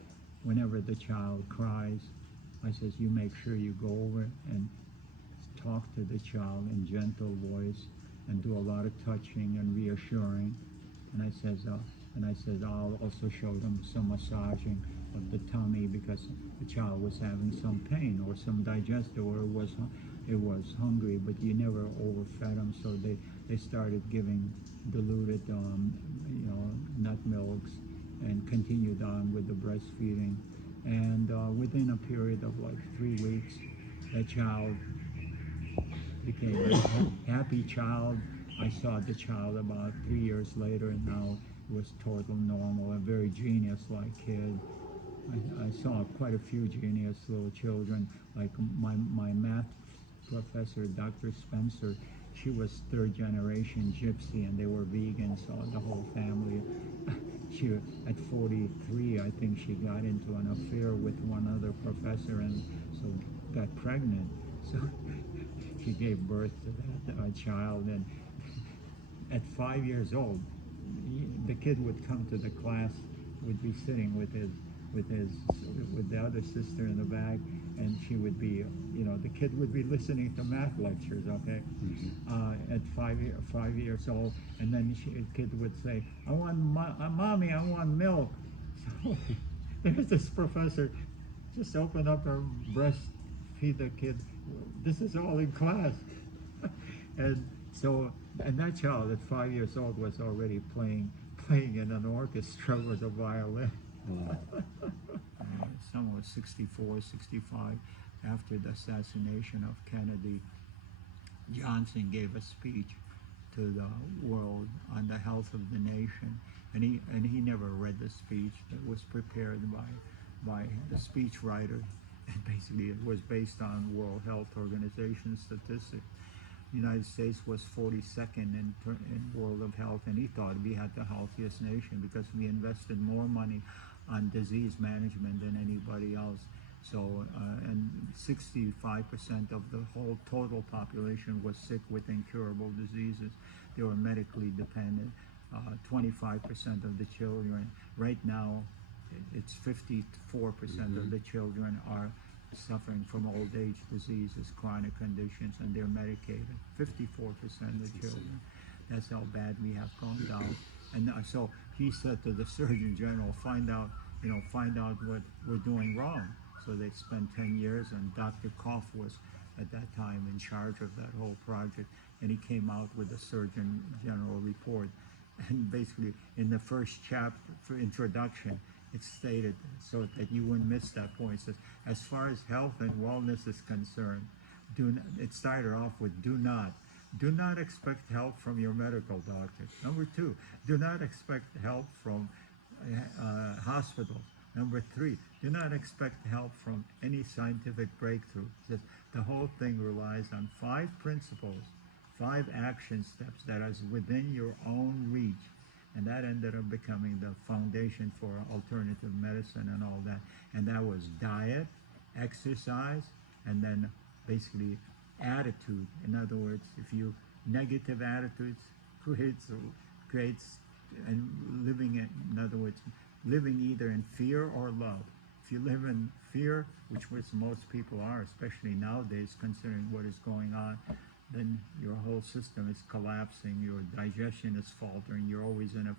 whenever the child cries, I says you make sure you go over and talk to the child in gentle voice and do a lot of touching and reassuring. And I said I'll also show them some massaging of the tummy, because the child was having some pain or some digestive, or it was hungry, but you never overfed them. So they started giving diluted nut milks, and continued on with the breastfeeding. And within a period of like 3 weeks, that child became a happy child. I saw the child about 3 years later, and now it was total normal, a very genius-like kid. I saw quite a few genius little children, like my math professor, Dr. Spencer. She was third generation gypsy, and they were vegan, so the whole family. She, at 43, I think she got into an affair with one other professor, and so got pregnant. So she gave birth to that child, and at 5 years old, the kid would come to the class, would be sitting with the other sister in the back, and she would be, the kid would be listening to math lectures, okay, at 5 years old, and then the kid would say, "I want mommy, I want milk." So there's this professor, just open up her breast, feed the kid. This is all in class. And so, and that child at 5 years old was already playing in an orchestra with a violin. Wow. Some was 64, 65. After the assassination of Kennedy, Johnson gave a speech to the world on the health of the nation, and he never read the speech. It was prepared by the speech writer, and basically it was based on World Health Organization statistics. The United States was 42nd in world of health, and he thought we had the healthiest nation because we invested more money on disease management than anybody else. So, and 65% of the whole total population was sick with incurable diseases. They were medically dependent. 25% of the children. Right now, it's 54% of the children are suffering from old age diseases, chronic conditions, and they're medicated. 54% of the children. That's how bad we have gone down. And so he said to the Surgeon General, find out what we're doing wrong. So they spent 10 years, and Dr. Koff was at that time in charge of that whole project, and he came out with the Surgeon General report. And basically, in the first chapter, for introduction, it stated, so that you wouldn't miss that point, it says, as far as health and wellness is concerned, it started off with do not expect help from your medical doctor. Number 2, do not expect help from hospitals. Number 3, do not expect help from any scientific breakthrough. It says the whole thing relies on 5 principles, 5 action steps that is within your own reach. And that ended up becoming the foundation for alternative medicine and all that. And that was diet, exercise, and then basically attitude. In other words, if you negative attitudes creates and living in other words, living either in fear or love. If you live in fear, which most people are, especially nowadays, considering what is going on, then your whole system is collapsing, your digestion is faltering, you're always in a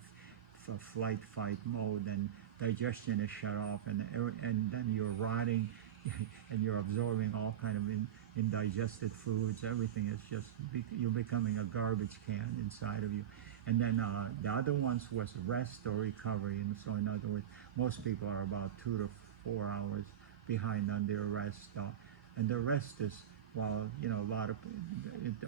flight-fight mode, and digestion is shut off, and then you're rotting, and you're absorbing all kind of indigested foods. Everything is just, you're becoming a garbage can inside of you. And then the other ones was rest or recovery, and so in other words, most people are about 2 to 4 hours behind on their rest, and the rest is, well, it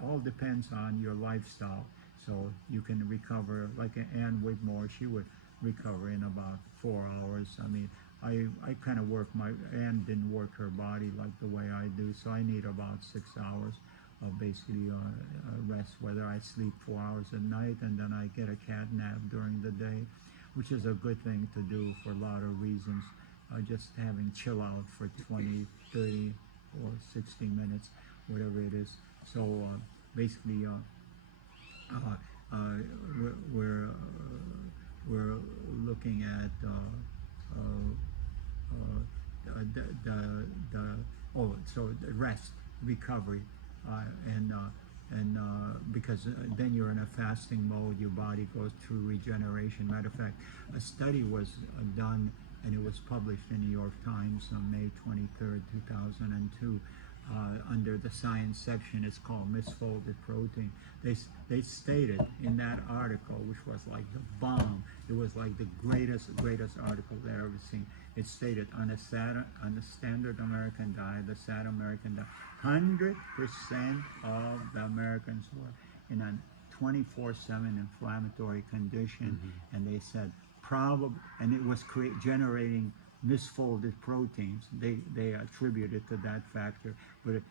all depends on your lifestyle. So you can recover, like Ann Wigmore, she would recover in about 4 hours. I mean, I kind of work Ann didn't work her body like the way I do, so I need about 6 hours of basically rest, whether I sleep 4 hours at night and then I get a cat nap during the day, which is a good thing to do for a lot of reasons. Just having chill out for 20, 30, or 60 minutes, whatever it is. So basically, we're looking at so the rest, recovery, and because then you're in a fasting mode, your body goes through regeneration. Matter of fact, a study was done, and it was published in New York Times on May 23rd, 2002. Under the science section, it's called misfolded protein. They stated in that article, which was like the bomb, it was like the greatest article that I've ever seen. It stated on the standard American diet, the SAD American diet, 100% of the Americans were in a 24/7 inflammatory condition, and they said probably, and it was generating misfolded proteins. They attribute it to that factor, but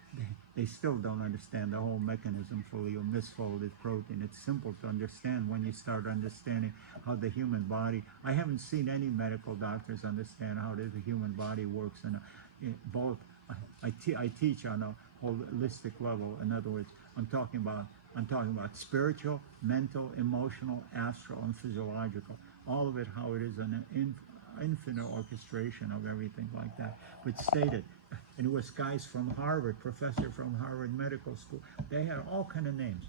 they still don't understand the whole mechanism for your misfolded protein. It's simple to understand when you start understanding how the human body. I haven't seen any medical doctors understand how the human body works, and both. I teach on a holistic level. In other words, I'm talking about spiritual, mental, emotional, astral, and physiological. All of it, how it is an infinite orchestration of everything like that. But stated, and it was guys from Harvard, professor from Harvard Medical School. They had all kind of names.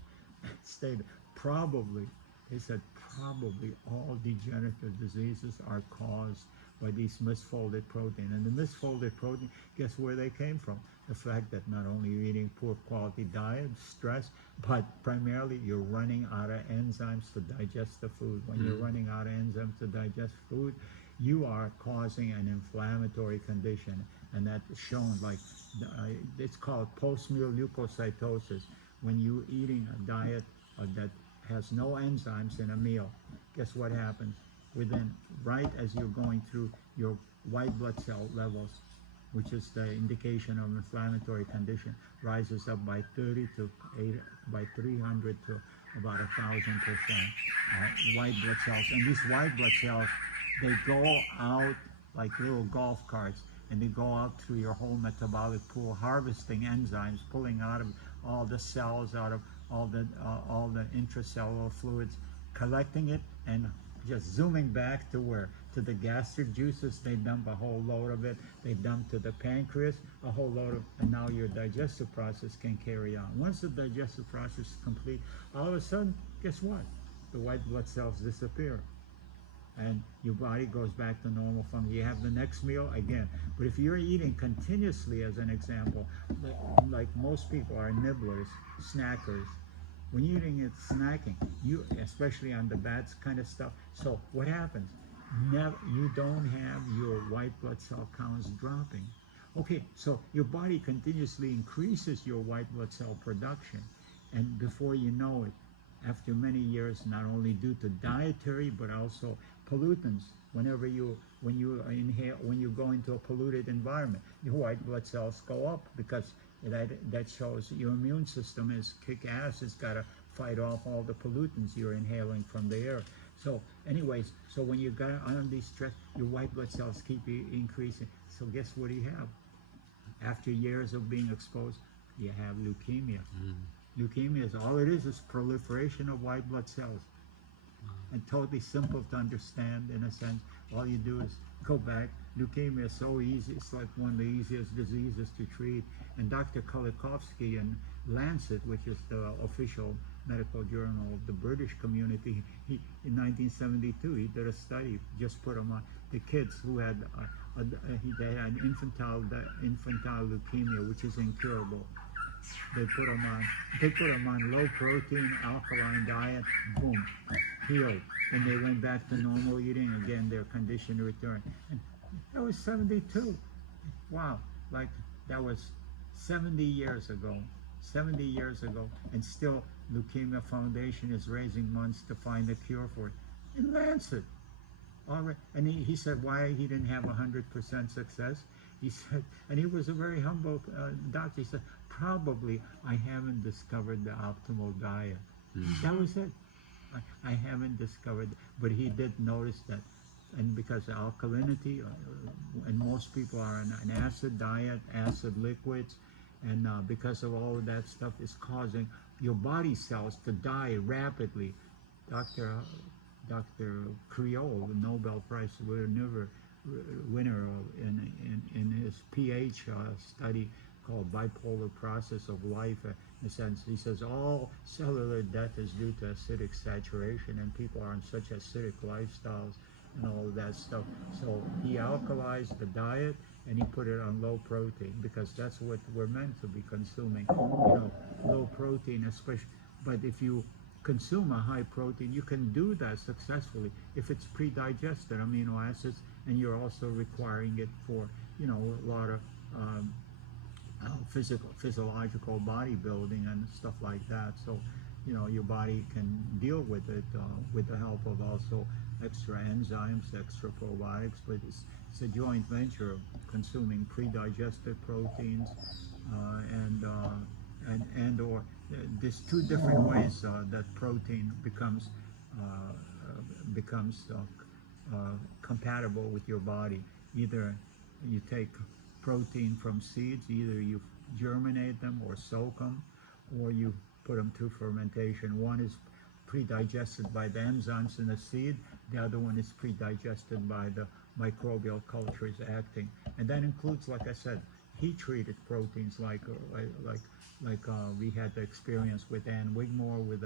Stated probably, they said probably all degenerative diseases are caused by these misfolded protein. And the misfolded protein, guess where they came from? The fact that not only you're eating poor quality diet, stress, but primarily you're running out of enzymes to digest the food. When you're running out of enzymes to digest food, you are causing an inflammatory condition, and that's shown like, it's called post-meal leukocytosis. When you're eating a diet that has no enzymes in a meal, guess what happens? Within, right as you're going through, your white blood cell levels, which is the indication of inflammatory condition, rises up by 30 to 8, by 300 to about 1,000%. White blood cells, and these white blood cells, they go out like little golf carts, and they go out through your whole metabolic pool, harvesting enzymes, pulling out of all the cells, out of all the intracellular fluids, collecting it, and just zooming back to where? To the gastric juices. They dump a whole load of it. They dump to the pancreas a whole load of, and now your digestive process can carry on. Once the digestive process is complete, all of a sudden, guess what? The white blood cells disappear, and your body goes back to normal function. You have the next meal again. But if you're eating continuously, as an example, like most people are nibblers, snackers, when you're eating it, snacking, you, especially on the bad kind of stuff, so what happens? You don't have your white blood cell counts dropping. Okay, so your body continuously increases your white blood cell production, and before you know it, after many years, not only due to dietary but also pollutants, when you go into a polluted environment, your white blood cells go up, because that shows your immune system is kick ass. It's got to fight off all the pollutants you're inhaling from the air. So anyways, so when you got on these stress, your white blood cells keep increasing. So guess what you have? After years of being exposed, you have leukemia. Leukemia is all it is proliferation of white blood cells. And totally simple to understand in a sense. All you do is go back. Leukemia is so easy. It's like one of the easiest diseases to treat. And Dr. Kulikovsky in Lancet, which is the official medical journal of the British community, in 1972, he did a study, just put them on the kids who had they had an infantile leukemia, which is incurable. They put them on low protein, alkaline diet, boom, healed. And they went back to normal eating again, their condition returned. And that was 72. Wow, like that was 70 years ago. 70 years ago, and still Leukemia Foundation is raising funds to find a cure for it. In Lancet. All right. And he said why he didn't have 100% success. He said, and he was a very humble doctor. He said, probably I haven't discovered the optimal diet. That was it. I haven't discovered, but he did notice that, and because of alkalinity, and most people are on an acid diet, acid liquids, and because of all of that stuff is causing your body cells to die rapidly. Dr. Creole, the Nobel Prize winner in his PH study called Bipolar Process of Life, in a sense, he says all cellular death is due to acidic saturation, and people are on such acidic lifestyles and all of that stuff. So he alkalized the diet, and he put it on low protein, because that's what we're meant to be consuming, low protein especially. But if you consume a high protein, you can do that successfully if it's pre-digested amino acids, and you're also requiring it for, a lot of physiological bodybuilding and stuff like that. So you know, your body can deal with it with the help of also extra enzymes, extra probiotics. But it's a joint venture of consuming pre-digested proteins and or there's two different ways that protein becomes compatible with your body. Either you take protein from seeds, either you germinate them or soak them, or you put them to fermentation. One is pre-digested by the enzymes in the seed, the other one is pre-digested by the microbial cultures acting. And that includes, like I said, heat-treated proteins like we had the experience with Ann Wigmore with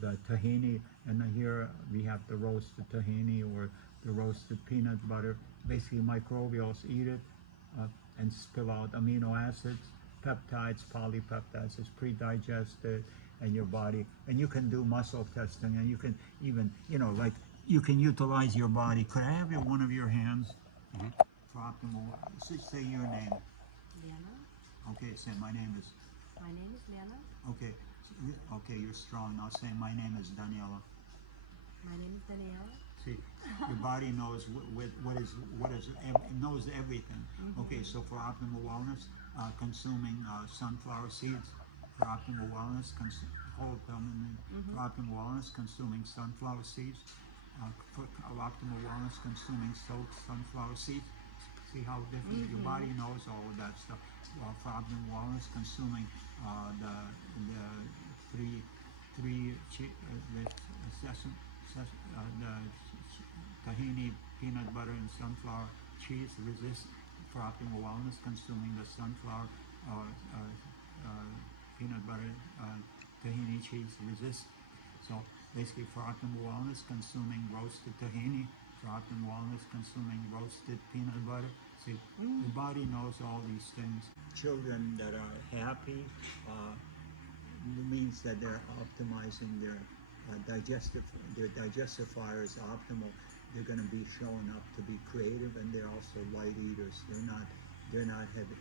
the tahini, and here we have the roasted tahini or the roasted peanut butter. Basically, microbials eat it and spill out amino acids, peptides, polypeptides. It's pre-digested, and your body, and you can do muscle testing, and you can even, you know, like you can utilize your body. Could I have one of your hands for optimal? Say your name. Lena. Okay, say my name is. My name is Lena. Okay, okay, you're strong. Now say my name is Daniela. My name is Daniela. See, your body knows knows everything. Okay, so for optimal wellness, consuming sunflower seeds. For optimal wellness, for optimal wellness, consuming sunflower seeds. For optimal wellness, consuming soaked sunflower seeds. See how different your body knows all of that stuff. For optimal wellness, consuming the tahini, peanut butter, and sunflower cheese. Resist. For optimal wellness, consuming the sunflower peanut butter tahini cheese. Resist. So basically, for optimal wellness, consuming roasted tahini. For optimal wellness, consuming roasted peanut butter. See, the body knows all these things. Children that are happy means that they're optimizing their digestive fire is optimal. They're going to be showing up to be creative, and they're also light eaters. They're not heavy.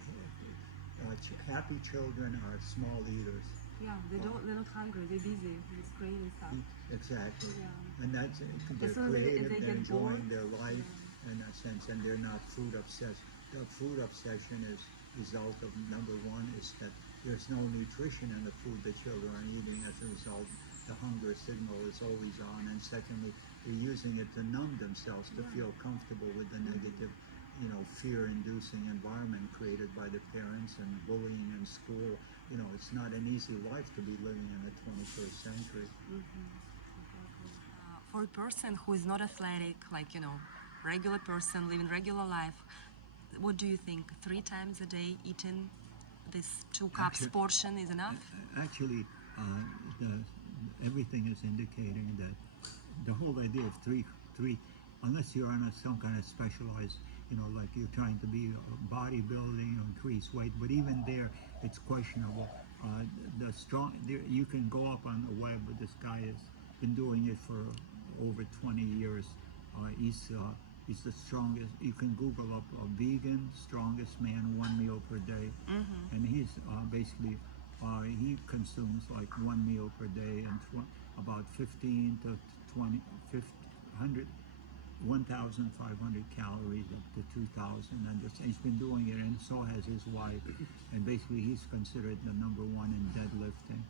Happy children are small eaters. Yeah, they're not hungry. They're busy. They're creating stuff. Exactly. Yeah. And that's they're As soon as creative. they They're get enjoying bored, their life in a sense, and they're not food obsessed. The food obsession is result of number one is that there's no nutrition in the food that children are eating. As a result, the hunger signal is always on, and secondly, they're using it to numb themselves to feel comfortable with the negative, you know, fear-inducing environment created by the parents and bullying in school. You know, it's not an easy life to be living in the 21st century. For a person who is not athletic, like, you know, regular person living regular life, what do you think? 3 times a day eating this 2 cups portion is enough? Actually, everything is indicating that the whole idea of three, unless you're on some kind of specialized, you know, like you're trying to be bodybuilding or increase weight, but even there, it's questionable. You can go up on the web, but this guy has been doing it for over 20 years. He's the strongest. You can Google up a vegan strongest man, 1 meal per day, and he's basically he consumes like 1 meal per day and about 15 to 20, 1,500 calories up to 2,000, and he's been doing it, and so has his wife, and basically he's considered the number 1 in deadlifting,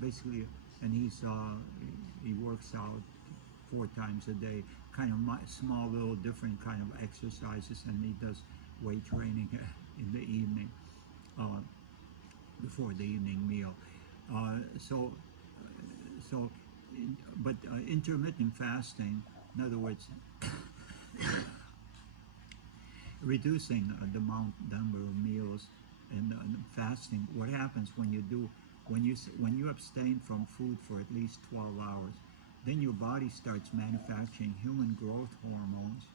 basically, and he works out 4 times a day, kind of small little different kind of exercises, and he does weight training in the evening, before the evening meal. But intermittent fasting, in other words, reducing the number of meals and fasting. What happens when you abstain from food for at least 12 hours? Then your body starts manufacturing human growth hormones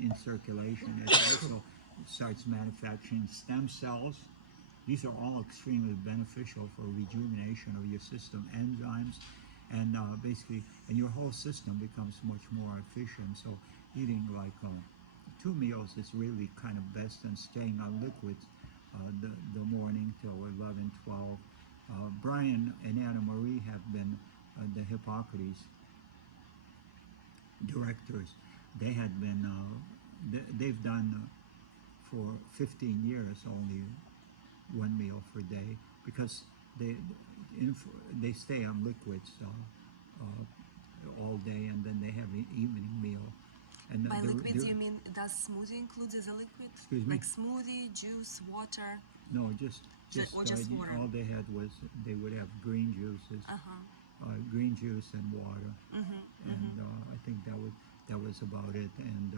in circulation. It also starts manufacturing stem cells. These are all extremely beneficial for rejuvenation of your system, enzymes, and basically, and your whole system becomes much more efficient. So eating like 2 meals is really kind of best, and staying on liquids the morning till 11, 12, Brian and Anna Marie have been the Hippocrates directors. They had been, they've done for 15 years only one meal per day because they stay on liquids all day, and then they have an evening meal. And By liquids, you mean, does smoothie include as a liquid? Excuse me? Like smoothie, juice, water? No, just Or just water? all they had was they would have green juices, green juice and water, and I think that was about it. And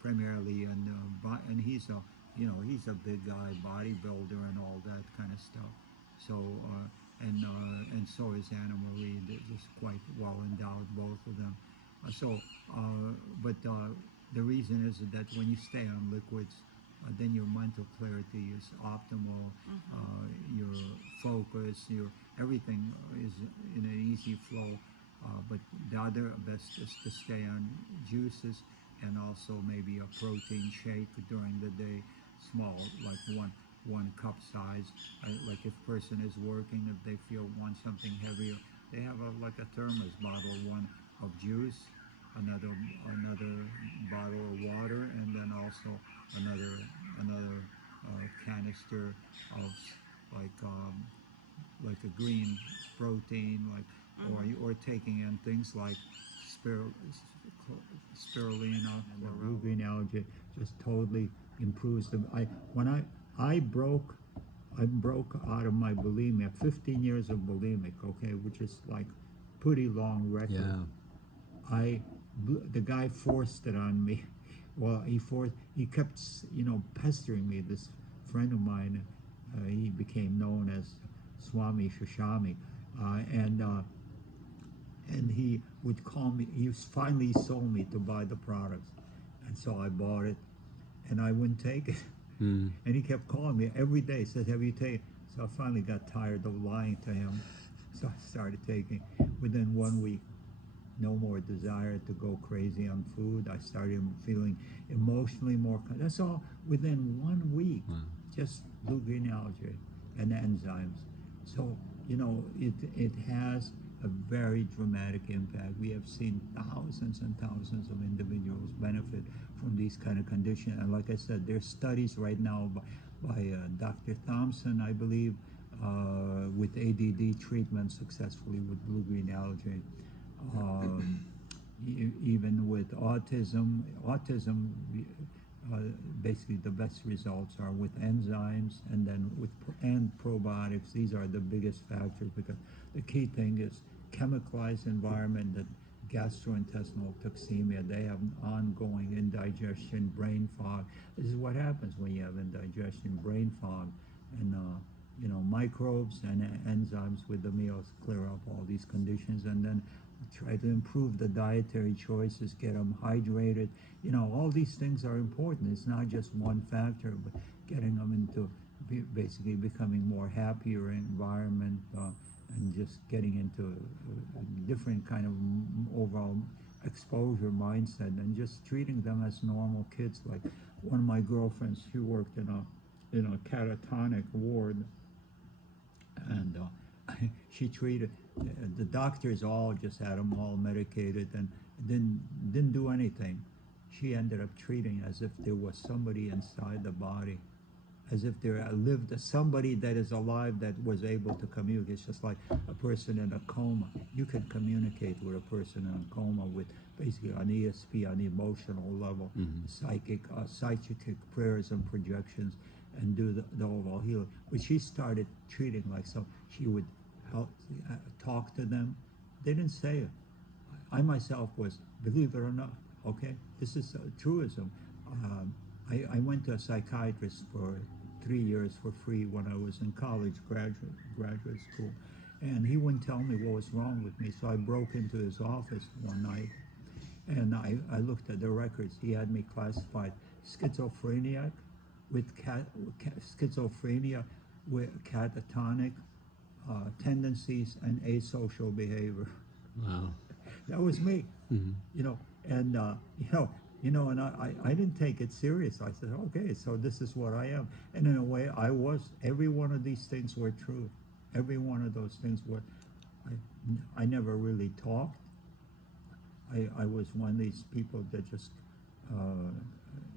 primarily, and he's a big guy, bodybuilder, and all that kind of stuff. So and so is Anna Marie. They're just quite well endowed, both of them. But the reason is that when you stay on liquids, then your mental clarity is optimal, your focus, your everything is in an easy flow. But the other best is to stay on juices and also maybe a protein shake during the day, small, like one cup size. Like if person is working, if they want something heavier, they have like a thermos bottle, one of juice, another bottle of water, and then also another canister of like a green protein, or taking in things like spirulina and the blue green algae just totally improves them. I broke out of my bulimia, 15 years of bulimic, okay, which is like pretty long record. Yeah. The guy forced it on me. Well, he kept, pestering me. This friend of mine, he became known as Swami Shashami, and he would call me. He finally sold me to buy the products, and so I bought it, and I wouldn't take it. And he kept calling me every day. Said, "Have you taken?" So I finally got tired of lying to him, so I started taking. Within 1 week, no more desire to go crazy on food. I started feeling emotionally more. That's all within 1 week. Just blue green algae and enzymes. So it has a very dramatic impact. We have seen thousands and thousands of individuals benefit from these kind of conditions. And like I said, there's studies right now by Dr. Thompson, I believe, with ADD treatment successfully with blue green algae. Even with autism, basically the best results are with enzymes and then and probiotics. These are the biggest factors because the key thing is chemicalized environment, that gastrointestinal toxemia. They have ongoing indigestion, brain fog. This is what happens when you have indigestion, brain fog, and microbes and enzymes with the meals clear up all these conditions, and then try to improve the dietary choices, get them hydrated. All these things are important. It's not just one factor, but getting them into basically becoming more happier environment, and just getting into a different kind of overall exposure mindset, and just treating them as normal kids. Like one of my girlfriends, she worked in a catatonic ward, and she treated the doctors all just had them all medicated and didn't do anything. She ended up treating as if there was somebody inside the body, as if there lived somebody that is alive that was able to communicate. It's just like a person in a coma. You can communicate with a person in a coma with basically an ESP, on the emotional level, psychic prayers and projections, and do the overall healing. But she started treating like so. She would help talk to them. They didn't say it. I myself was, believe it or not, okay, this is a truism. I went to a psychiatrist for 3 years for free when I was in college, graduate school, and he wouldn't tell me what was wrong with me. So I broke into his office one night, and I looked at the records. He had me classified schizophrenic with schizophrenia with catatonic tendencies and asocial behavior. Wow. That was me, and and I didn't take it serious. I said, okay, so this is what I am, and in a way, I was. Every one of these things were true, every one of those things were, I never really talked. I was one of these people that just,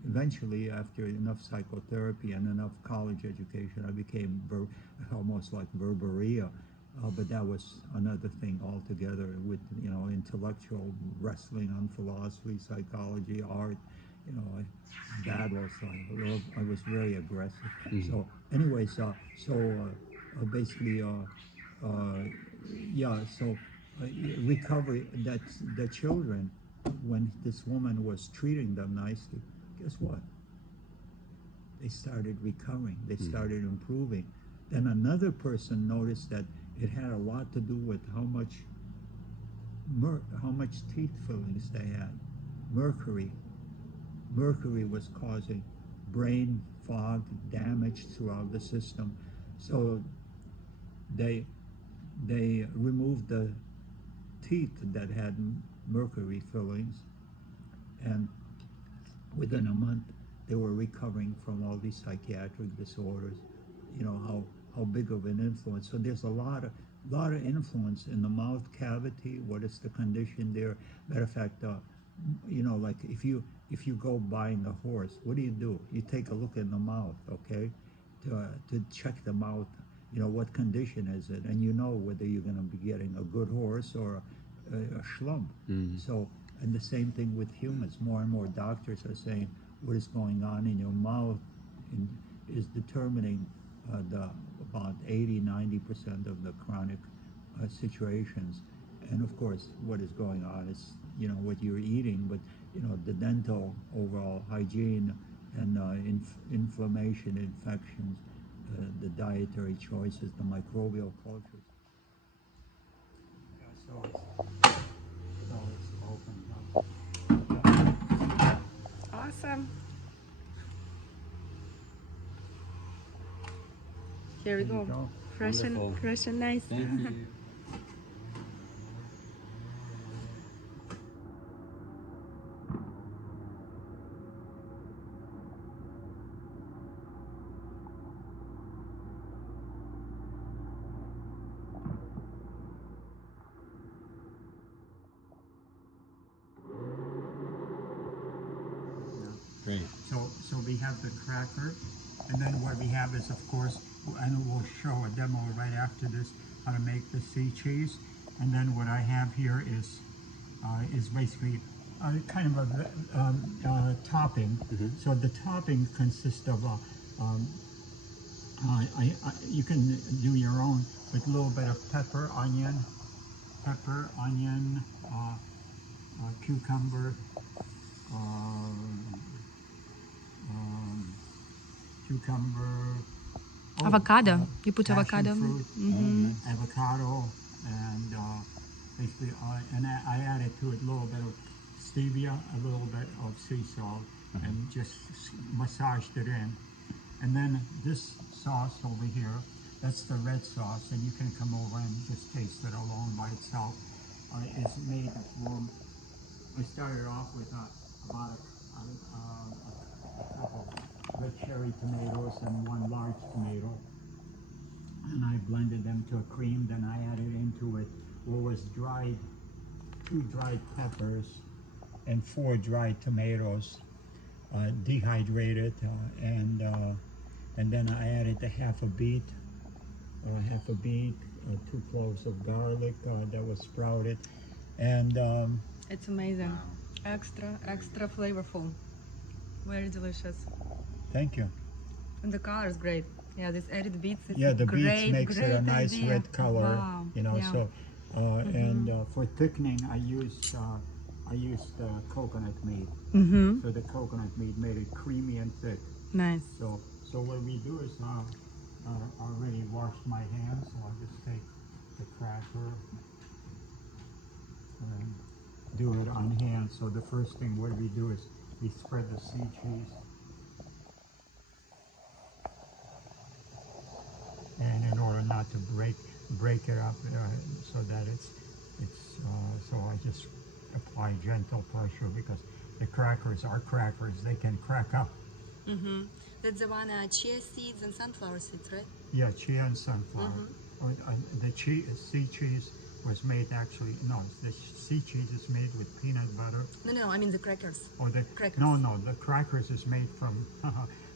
eventually after enough psychotherapy and enough college education, I became almost like verbaria. But that was another thing altogether with, intellectual wrestling on philosophy, psychology, art, battles. I was very aggressive. So anyways, basically, recovery, that's the children, when this woman was treating them nicely, guess what? They started recovering, they started improving. Then another person noticed that it had a lot to do with how much teeth fillings they had. Mercury was causing brain fog, damage throughout the system. So they removed the teeth that had mercury fillings, and within a month they were recovering from all these psychiatric disorders. How big of an influence. So there's a lot of influence in the mouth cavity. What is the condition there? Matter of fact, like if you go buying a horse, what do? You take a look in the mouth, okay, to check the mouth. What condition is it, and whether you're going to be getting a good horse or a schlump. So, and the same thing with humans. More and more doctors are saying what is going on in your mouth is determining about 80-90% of the chronic situations. And of course, what is going on is what you're eating, but the dental overall hygiene and inflammation, infections, the dietary choices, the microbial cultures. So it's open up. Awesome. Here we go. Fresh and nice. Thank you. Great. So we have the cracker, and then what we have is, of course, and we'll show a demo right after this how to make the sea cheese. And then what I have here is basically kind of a topping. So the topping consists of you can do your own with a little bit of pepper, onion, cucumber, Avocado. You put avocado. Fruit, avocado, and basically, and I added to it a little bit of stevia, a little bit of sea salt, and just massaged it in. And then this sauce over here, that's the red sauce, and you can come over and just taste it alone by itself. It's made from, I started off with about a couple red cherry tomatoes and one large tomato, and I blended them to a cream. Then I added into it what was two dried peppers and 4 dried tomatoes, dehydrated, and then I added half a beet, 2 cloves of garlic that was sprouted, and It's amazing. Extra flavorful. Very delicious. thank you. And the color is great. Yeah, this added beets. The beets makes it a nice idea. red color. Wow. Yeah. So and for thickening, I used coconut meat. So the coconut meat made it creamy and thick. Nice. So what we do is I already washed my hands, so I'll just take the cracker and do it on hand. So the first thing what we do is we spread the sea cheese, and in order not to break it up, so that it's so I just apply gentle pressure, because the crackers are crackers, they can crack up. That's the one chia seeds and sunflower seeds, right? Yeah, chia and sunflower. The sea cheese was made actually, no, the sea cheese is made with peanut butter. No, I mean the crackers. Or the Crackers. No, the crackers is made from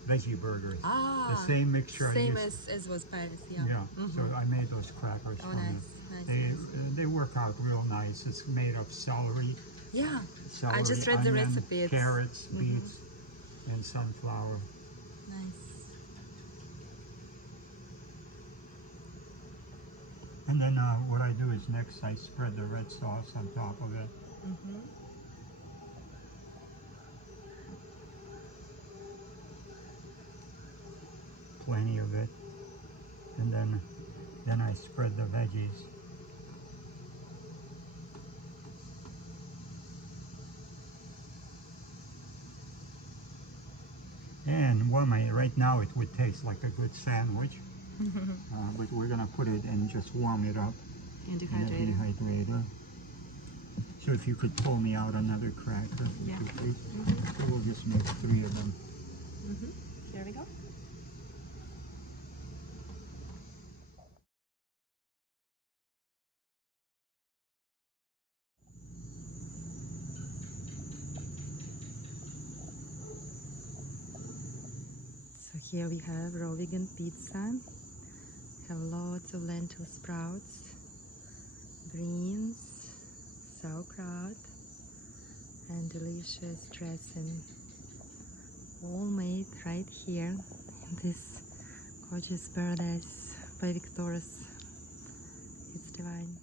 veggie burgers. The same mixture I Same used. as was Paris, yeah. Yeah, so I made those crackers Oh, from nice, it. nice. They work out real nice. It's made of celery, Yeah, celery, I just read onion, the recipe. carrots, beets, and sunflower. Nice. And then what I do is next I spread the red sauce on top of it. Plenty of it. And then I spread the veggies. And right now it would taste like a good sandwich. But we're gonna put it and just warm it up In in the dehydrator. dehydrator. So if you could pull me out another cracker, Yeah. please. So we'll just make 3 of them. Here we go. So here we have raw vegan pizza. Have lots of lentil sprouts, greens, sauerkraut, and delicious dressing. All made right here in this gorgeous paradise by Viktoras. It's divine.